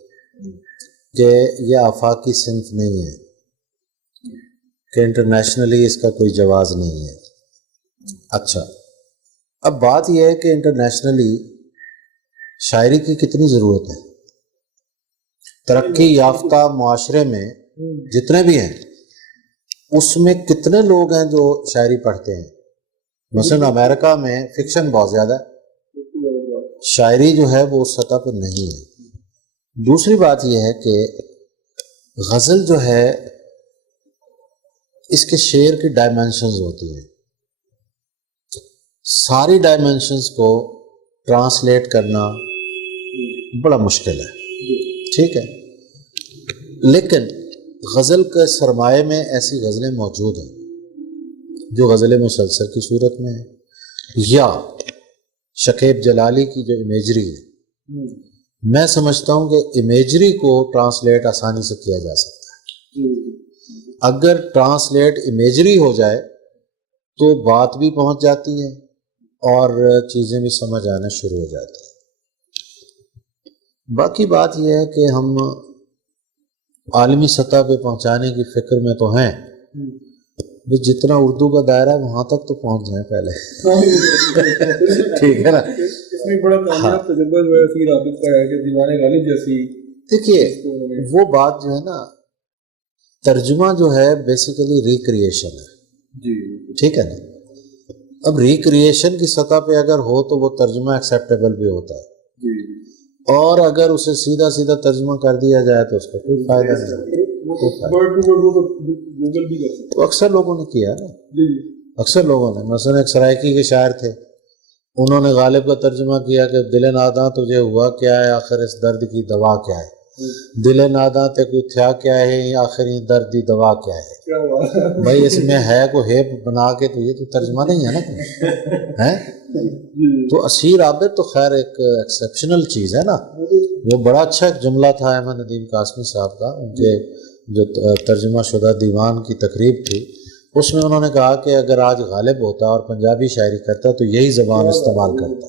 کہ یہ آفاقی صنف نہیں ہے، کہ انٹرنیشنلی اس کا کوئی جواز نہیں ہے۔ اچھا، اب بات یہ ہے کہ انٹرنیشنلی شاعری کی کتنی ضرورت ہے؟ ترقی یافتہ معاشرے میں جتنے بھی ہیں اس میں کتنے لوگ ہیں جو شاعری پڑھتے ہیں؟ مثلا امریکہ میں فکشن بہت زیادہ ہے، شاعری جو ہے وہ اس سطح پہ نہیں ہے۔ دوسری بات یہ ہے کہ غزل جو ہے اس کے شعر کی ڈائمینشنز ہوتی ہیں، ساری ڈائمینشنز کو ٹرانسلیٹ کرنا بڑا مشکل ہے، ٹھیک ہے، لیکن غزل کے سرمایے میں ایسی غزلیں موجود ہیں جو غزل مسلسل کی صورت میں ہے، یا شکیب جلالی کی جو امیجری ہے، میں سمجھتا ہوں کہ امیجری کو ٹرانسلیٹ آسانی سے کیا جا سکتا ہے۔ اگر ٹرانسلیٹ امیجری ہو جائے تو بات بھی پہنچ جاتی ہے اور چیزیں بھی سمجھ آنا شروع ہو جاتی ہیں۔ باقی بات یہ ہے کہ ہم عالمی سطح پہ پہنچانے کی فکر میں تو ہیں، وہ جتنا اردو کا دائرہ ہے وہاں تک تو پہنچ جائیں پہلے، ٹھیک ہے نا۔ اس میں بڑا کامیاب تجربہ جو ہے فی رابط کا ہے کہ دیوان غالب جیسی، دیکھیے وہ بات جو ہے نا، ترجمہ جو ہے بیسیکلی ریکریشن ہے، جی ٹھیک ہے نا۔ اب ریکریشن کی سطح پہ اگر ہو تو وہ ترجمہ ایکسیپٹیبل بھی ہوتا ہے، جی، اور اگر اسے سیدھا سیدھا ترجمہ کر دیا جائے تو اس کا کوئی فائدہ نہیں۔ گوگل بھی کر سکتے، تو اکثر لوگوں نے کیا نا، جی اکثر لوگوں نے، مثلا ایک سرائکی کے شاعر تھے، انہوں نے غالب کا ترجمہ کیا کہ دل ناداں تجھے ہوا کیا ہے، آخر اس درد کی دوا کیا ہے، دل ناداں تے کوئی تھیا کیا ہے، آخر یہ درد دی دوا کیا ہے۔ کیا ہوا بھائی اس میں ہے کو ہے بنا کے تو یہ تو ترجمہ نہیں ہے نا، ہے تو اسیر عابد تو خیر ایک ایکسیپشنل چیز ہے نا۔ وہ بڑا اچھا ایک جملہ تھا احمد ندیم قاسمی صاحب کا، ان کے جو ترجمہ شدہ دیوان کی تقریب تھی، اس میں انہوں نے کہا کہ اگر آج غالب ہوتا اور پنجابی شاعری کرتا تو یہی زبان استعمال کرتا،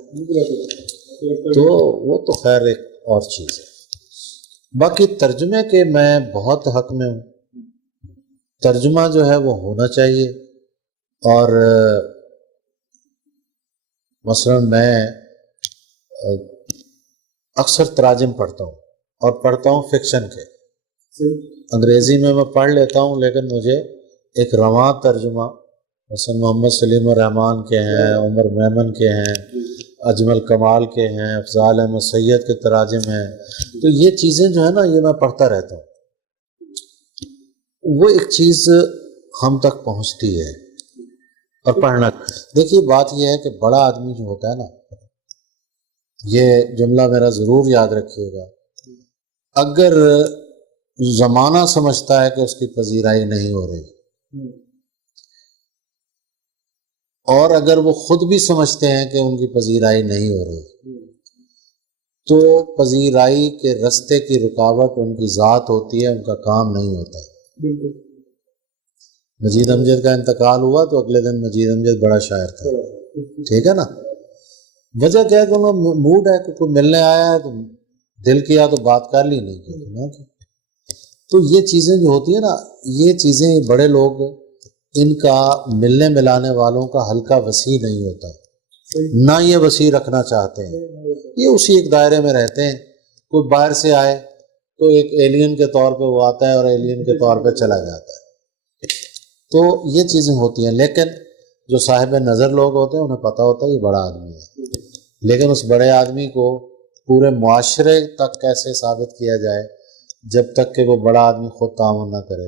تو وہ تو خیر ایک اور چیز ہے۔ باقی ترجمے کے میں بہت حق میں ہوں، ترجمہ جو ہے وہ ہونا چاہیے، اور مثلا میں اکثر تراجم پڑھتا ہوں، اور پڑھتا ہوں فکشن کے، انگریزی میں پڑھ لیتا ہوں، لیکن مجھے ایک رواں ترجمہ مثلا محمد سلیم الرحمان کے ہیں، عمر میمن کے ہیں، اجمل کمال کے ہیں، افضال احمد سید کے تراجم ہیں، تو یہ چیزیں جو ہے نا یہ میں پڑھتا رہتا ہوں، وہ ایک چیز ہم تک پہنچتی ہے اور پڑھنا۔ دیکھیے بات یہ ہے کہ بڑا آدمی جو ہوتا ہے نا، یہ جملہ میرا ضرور یاد رکھیے گا، اگر زمانہ سمجھتا ہے کہ اس کی پذیرائی نہیں ہو رہی، اور اگر وہ خود بھی سمجھتے ہیں کہ ان کی پذیرائی نہیں ہو رہی، تو پذیرائی کے رستے کی رکاوٹ ان کی ذات ہوتی ہے، ان کا کام نہیں ہوتا۔ مجید امجد کا انتقال ہوا تو اگلے دن مجید امجد بڑا شاعر تھا، ٹھیک ہے نا، وجہ کیا ہے کہ انہوں نے موڈ ہے کہ کوئی ملنے آیا ہے تو دل کیا تو بات کر لی، نہیں کی۔ تو یہ چیزیں جو ہوتی ہیں نا، یہ چیزیں بڑے لوگ، ان کا ملنے ملانے والوں کا حلقہ وسیع نہیں ہوتا، نہ یہ وسیع رکھنا چاہتے ہیں، یہ اسی ایک دائرے میں رہتے ہیں۔ کوئی باہر سے آئے تو ایک ایلین کے طور پہ وہ آتا ہے اور ایلین کے طور پہ چلا جاتا ہے، تو یہ چیزیں ہوتی ہیں۔ لیکن جو صاحب نظر لوگ ہوتے ہیں انہیں پتہ ہوتا ہے یہ بڑا آدمی ہے، لیکن اس بڑے آدمی کو پورے معاشرے تک کیسے ثابت کیا جائے جب تک کہ وہ بڑا آدمی خود تعاون نہ کرے۔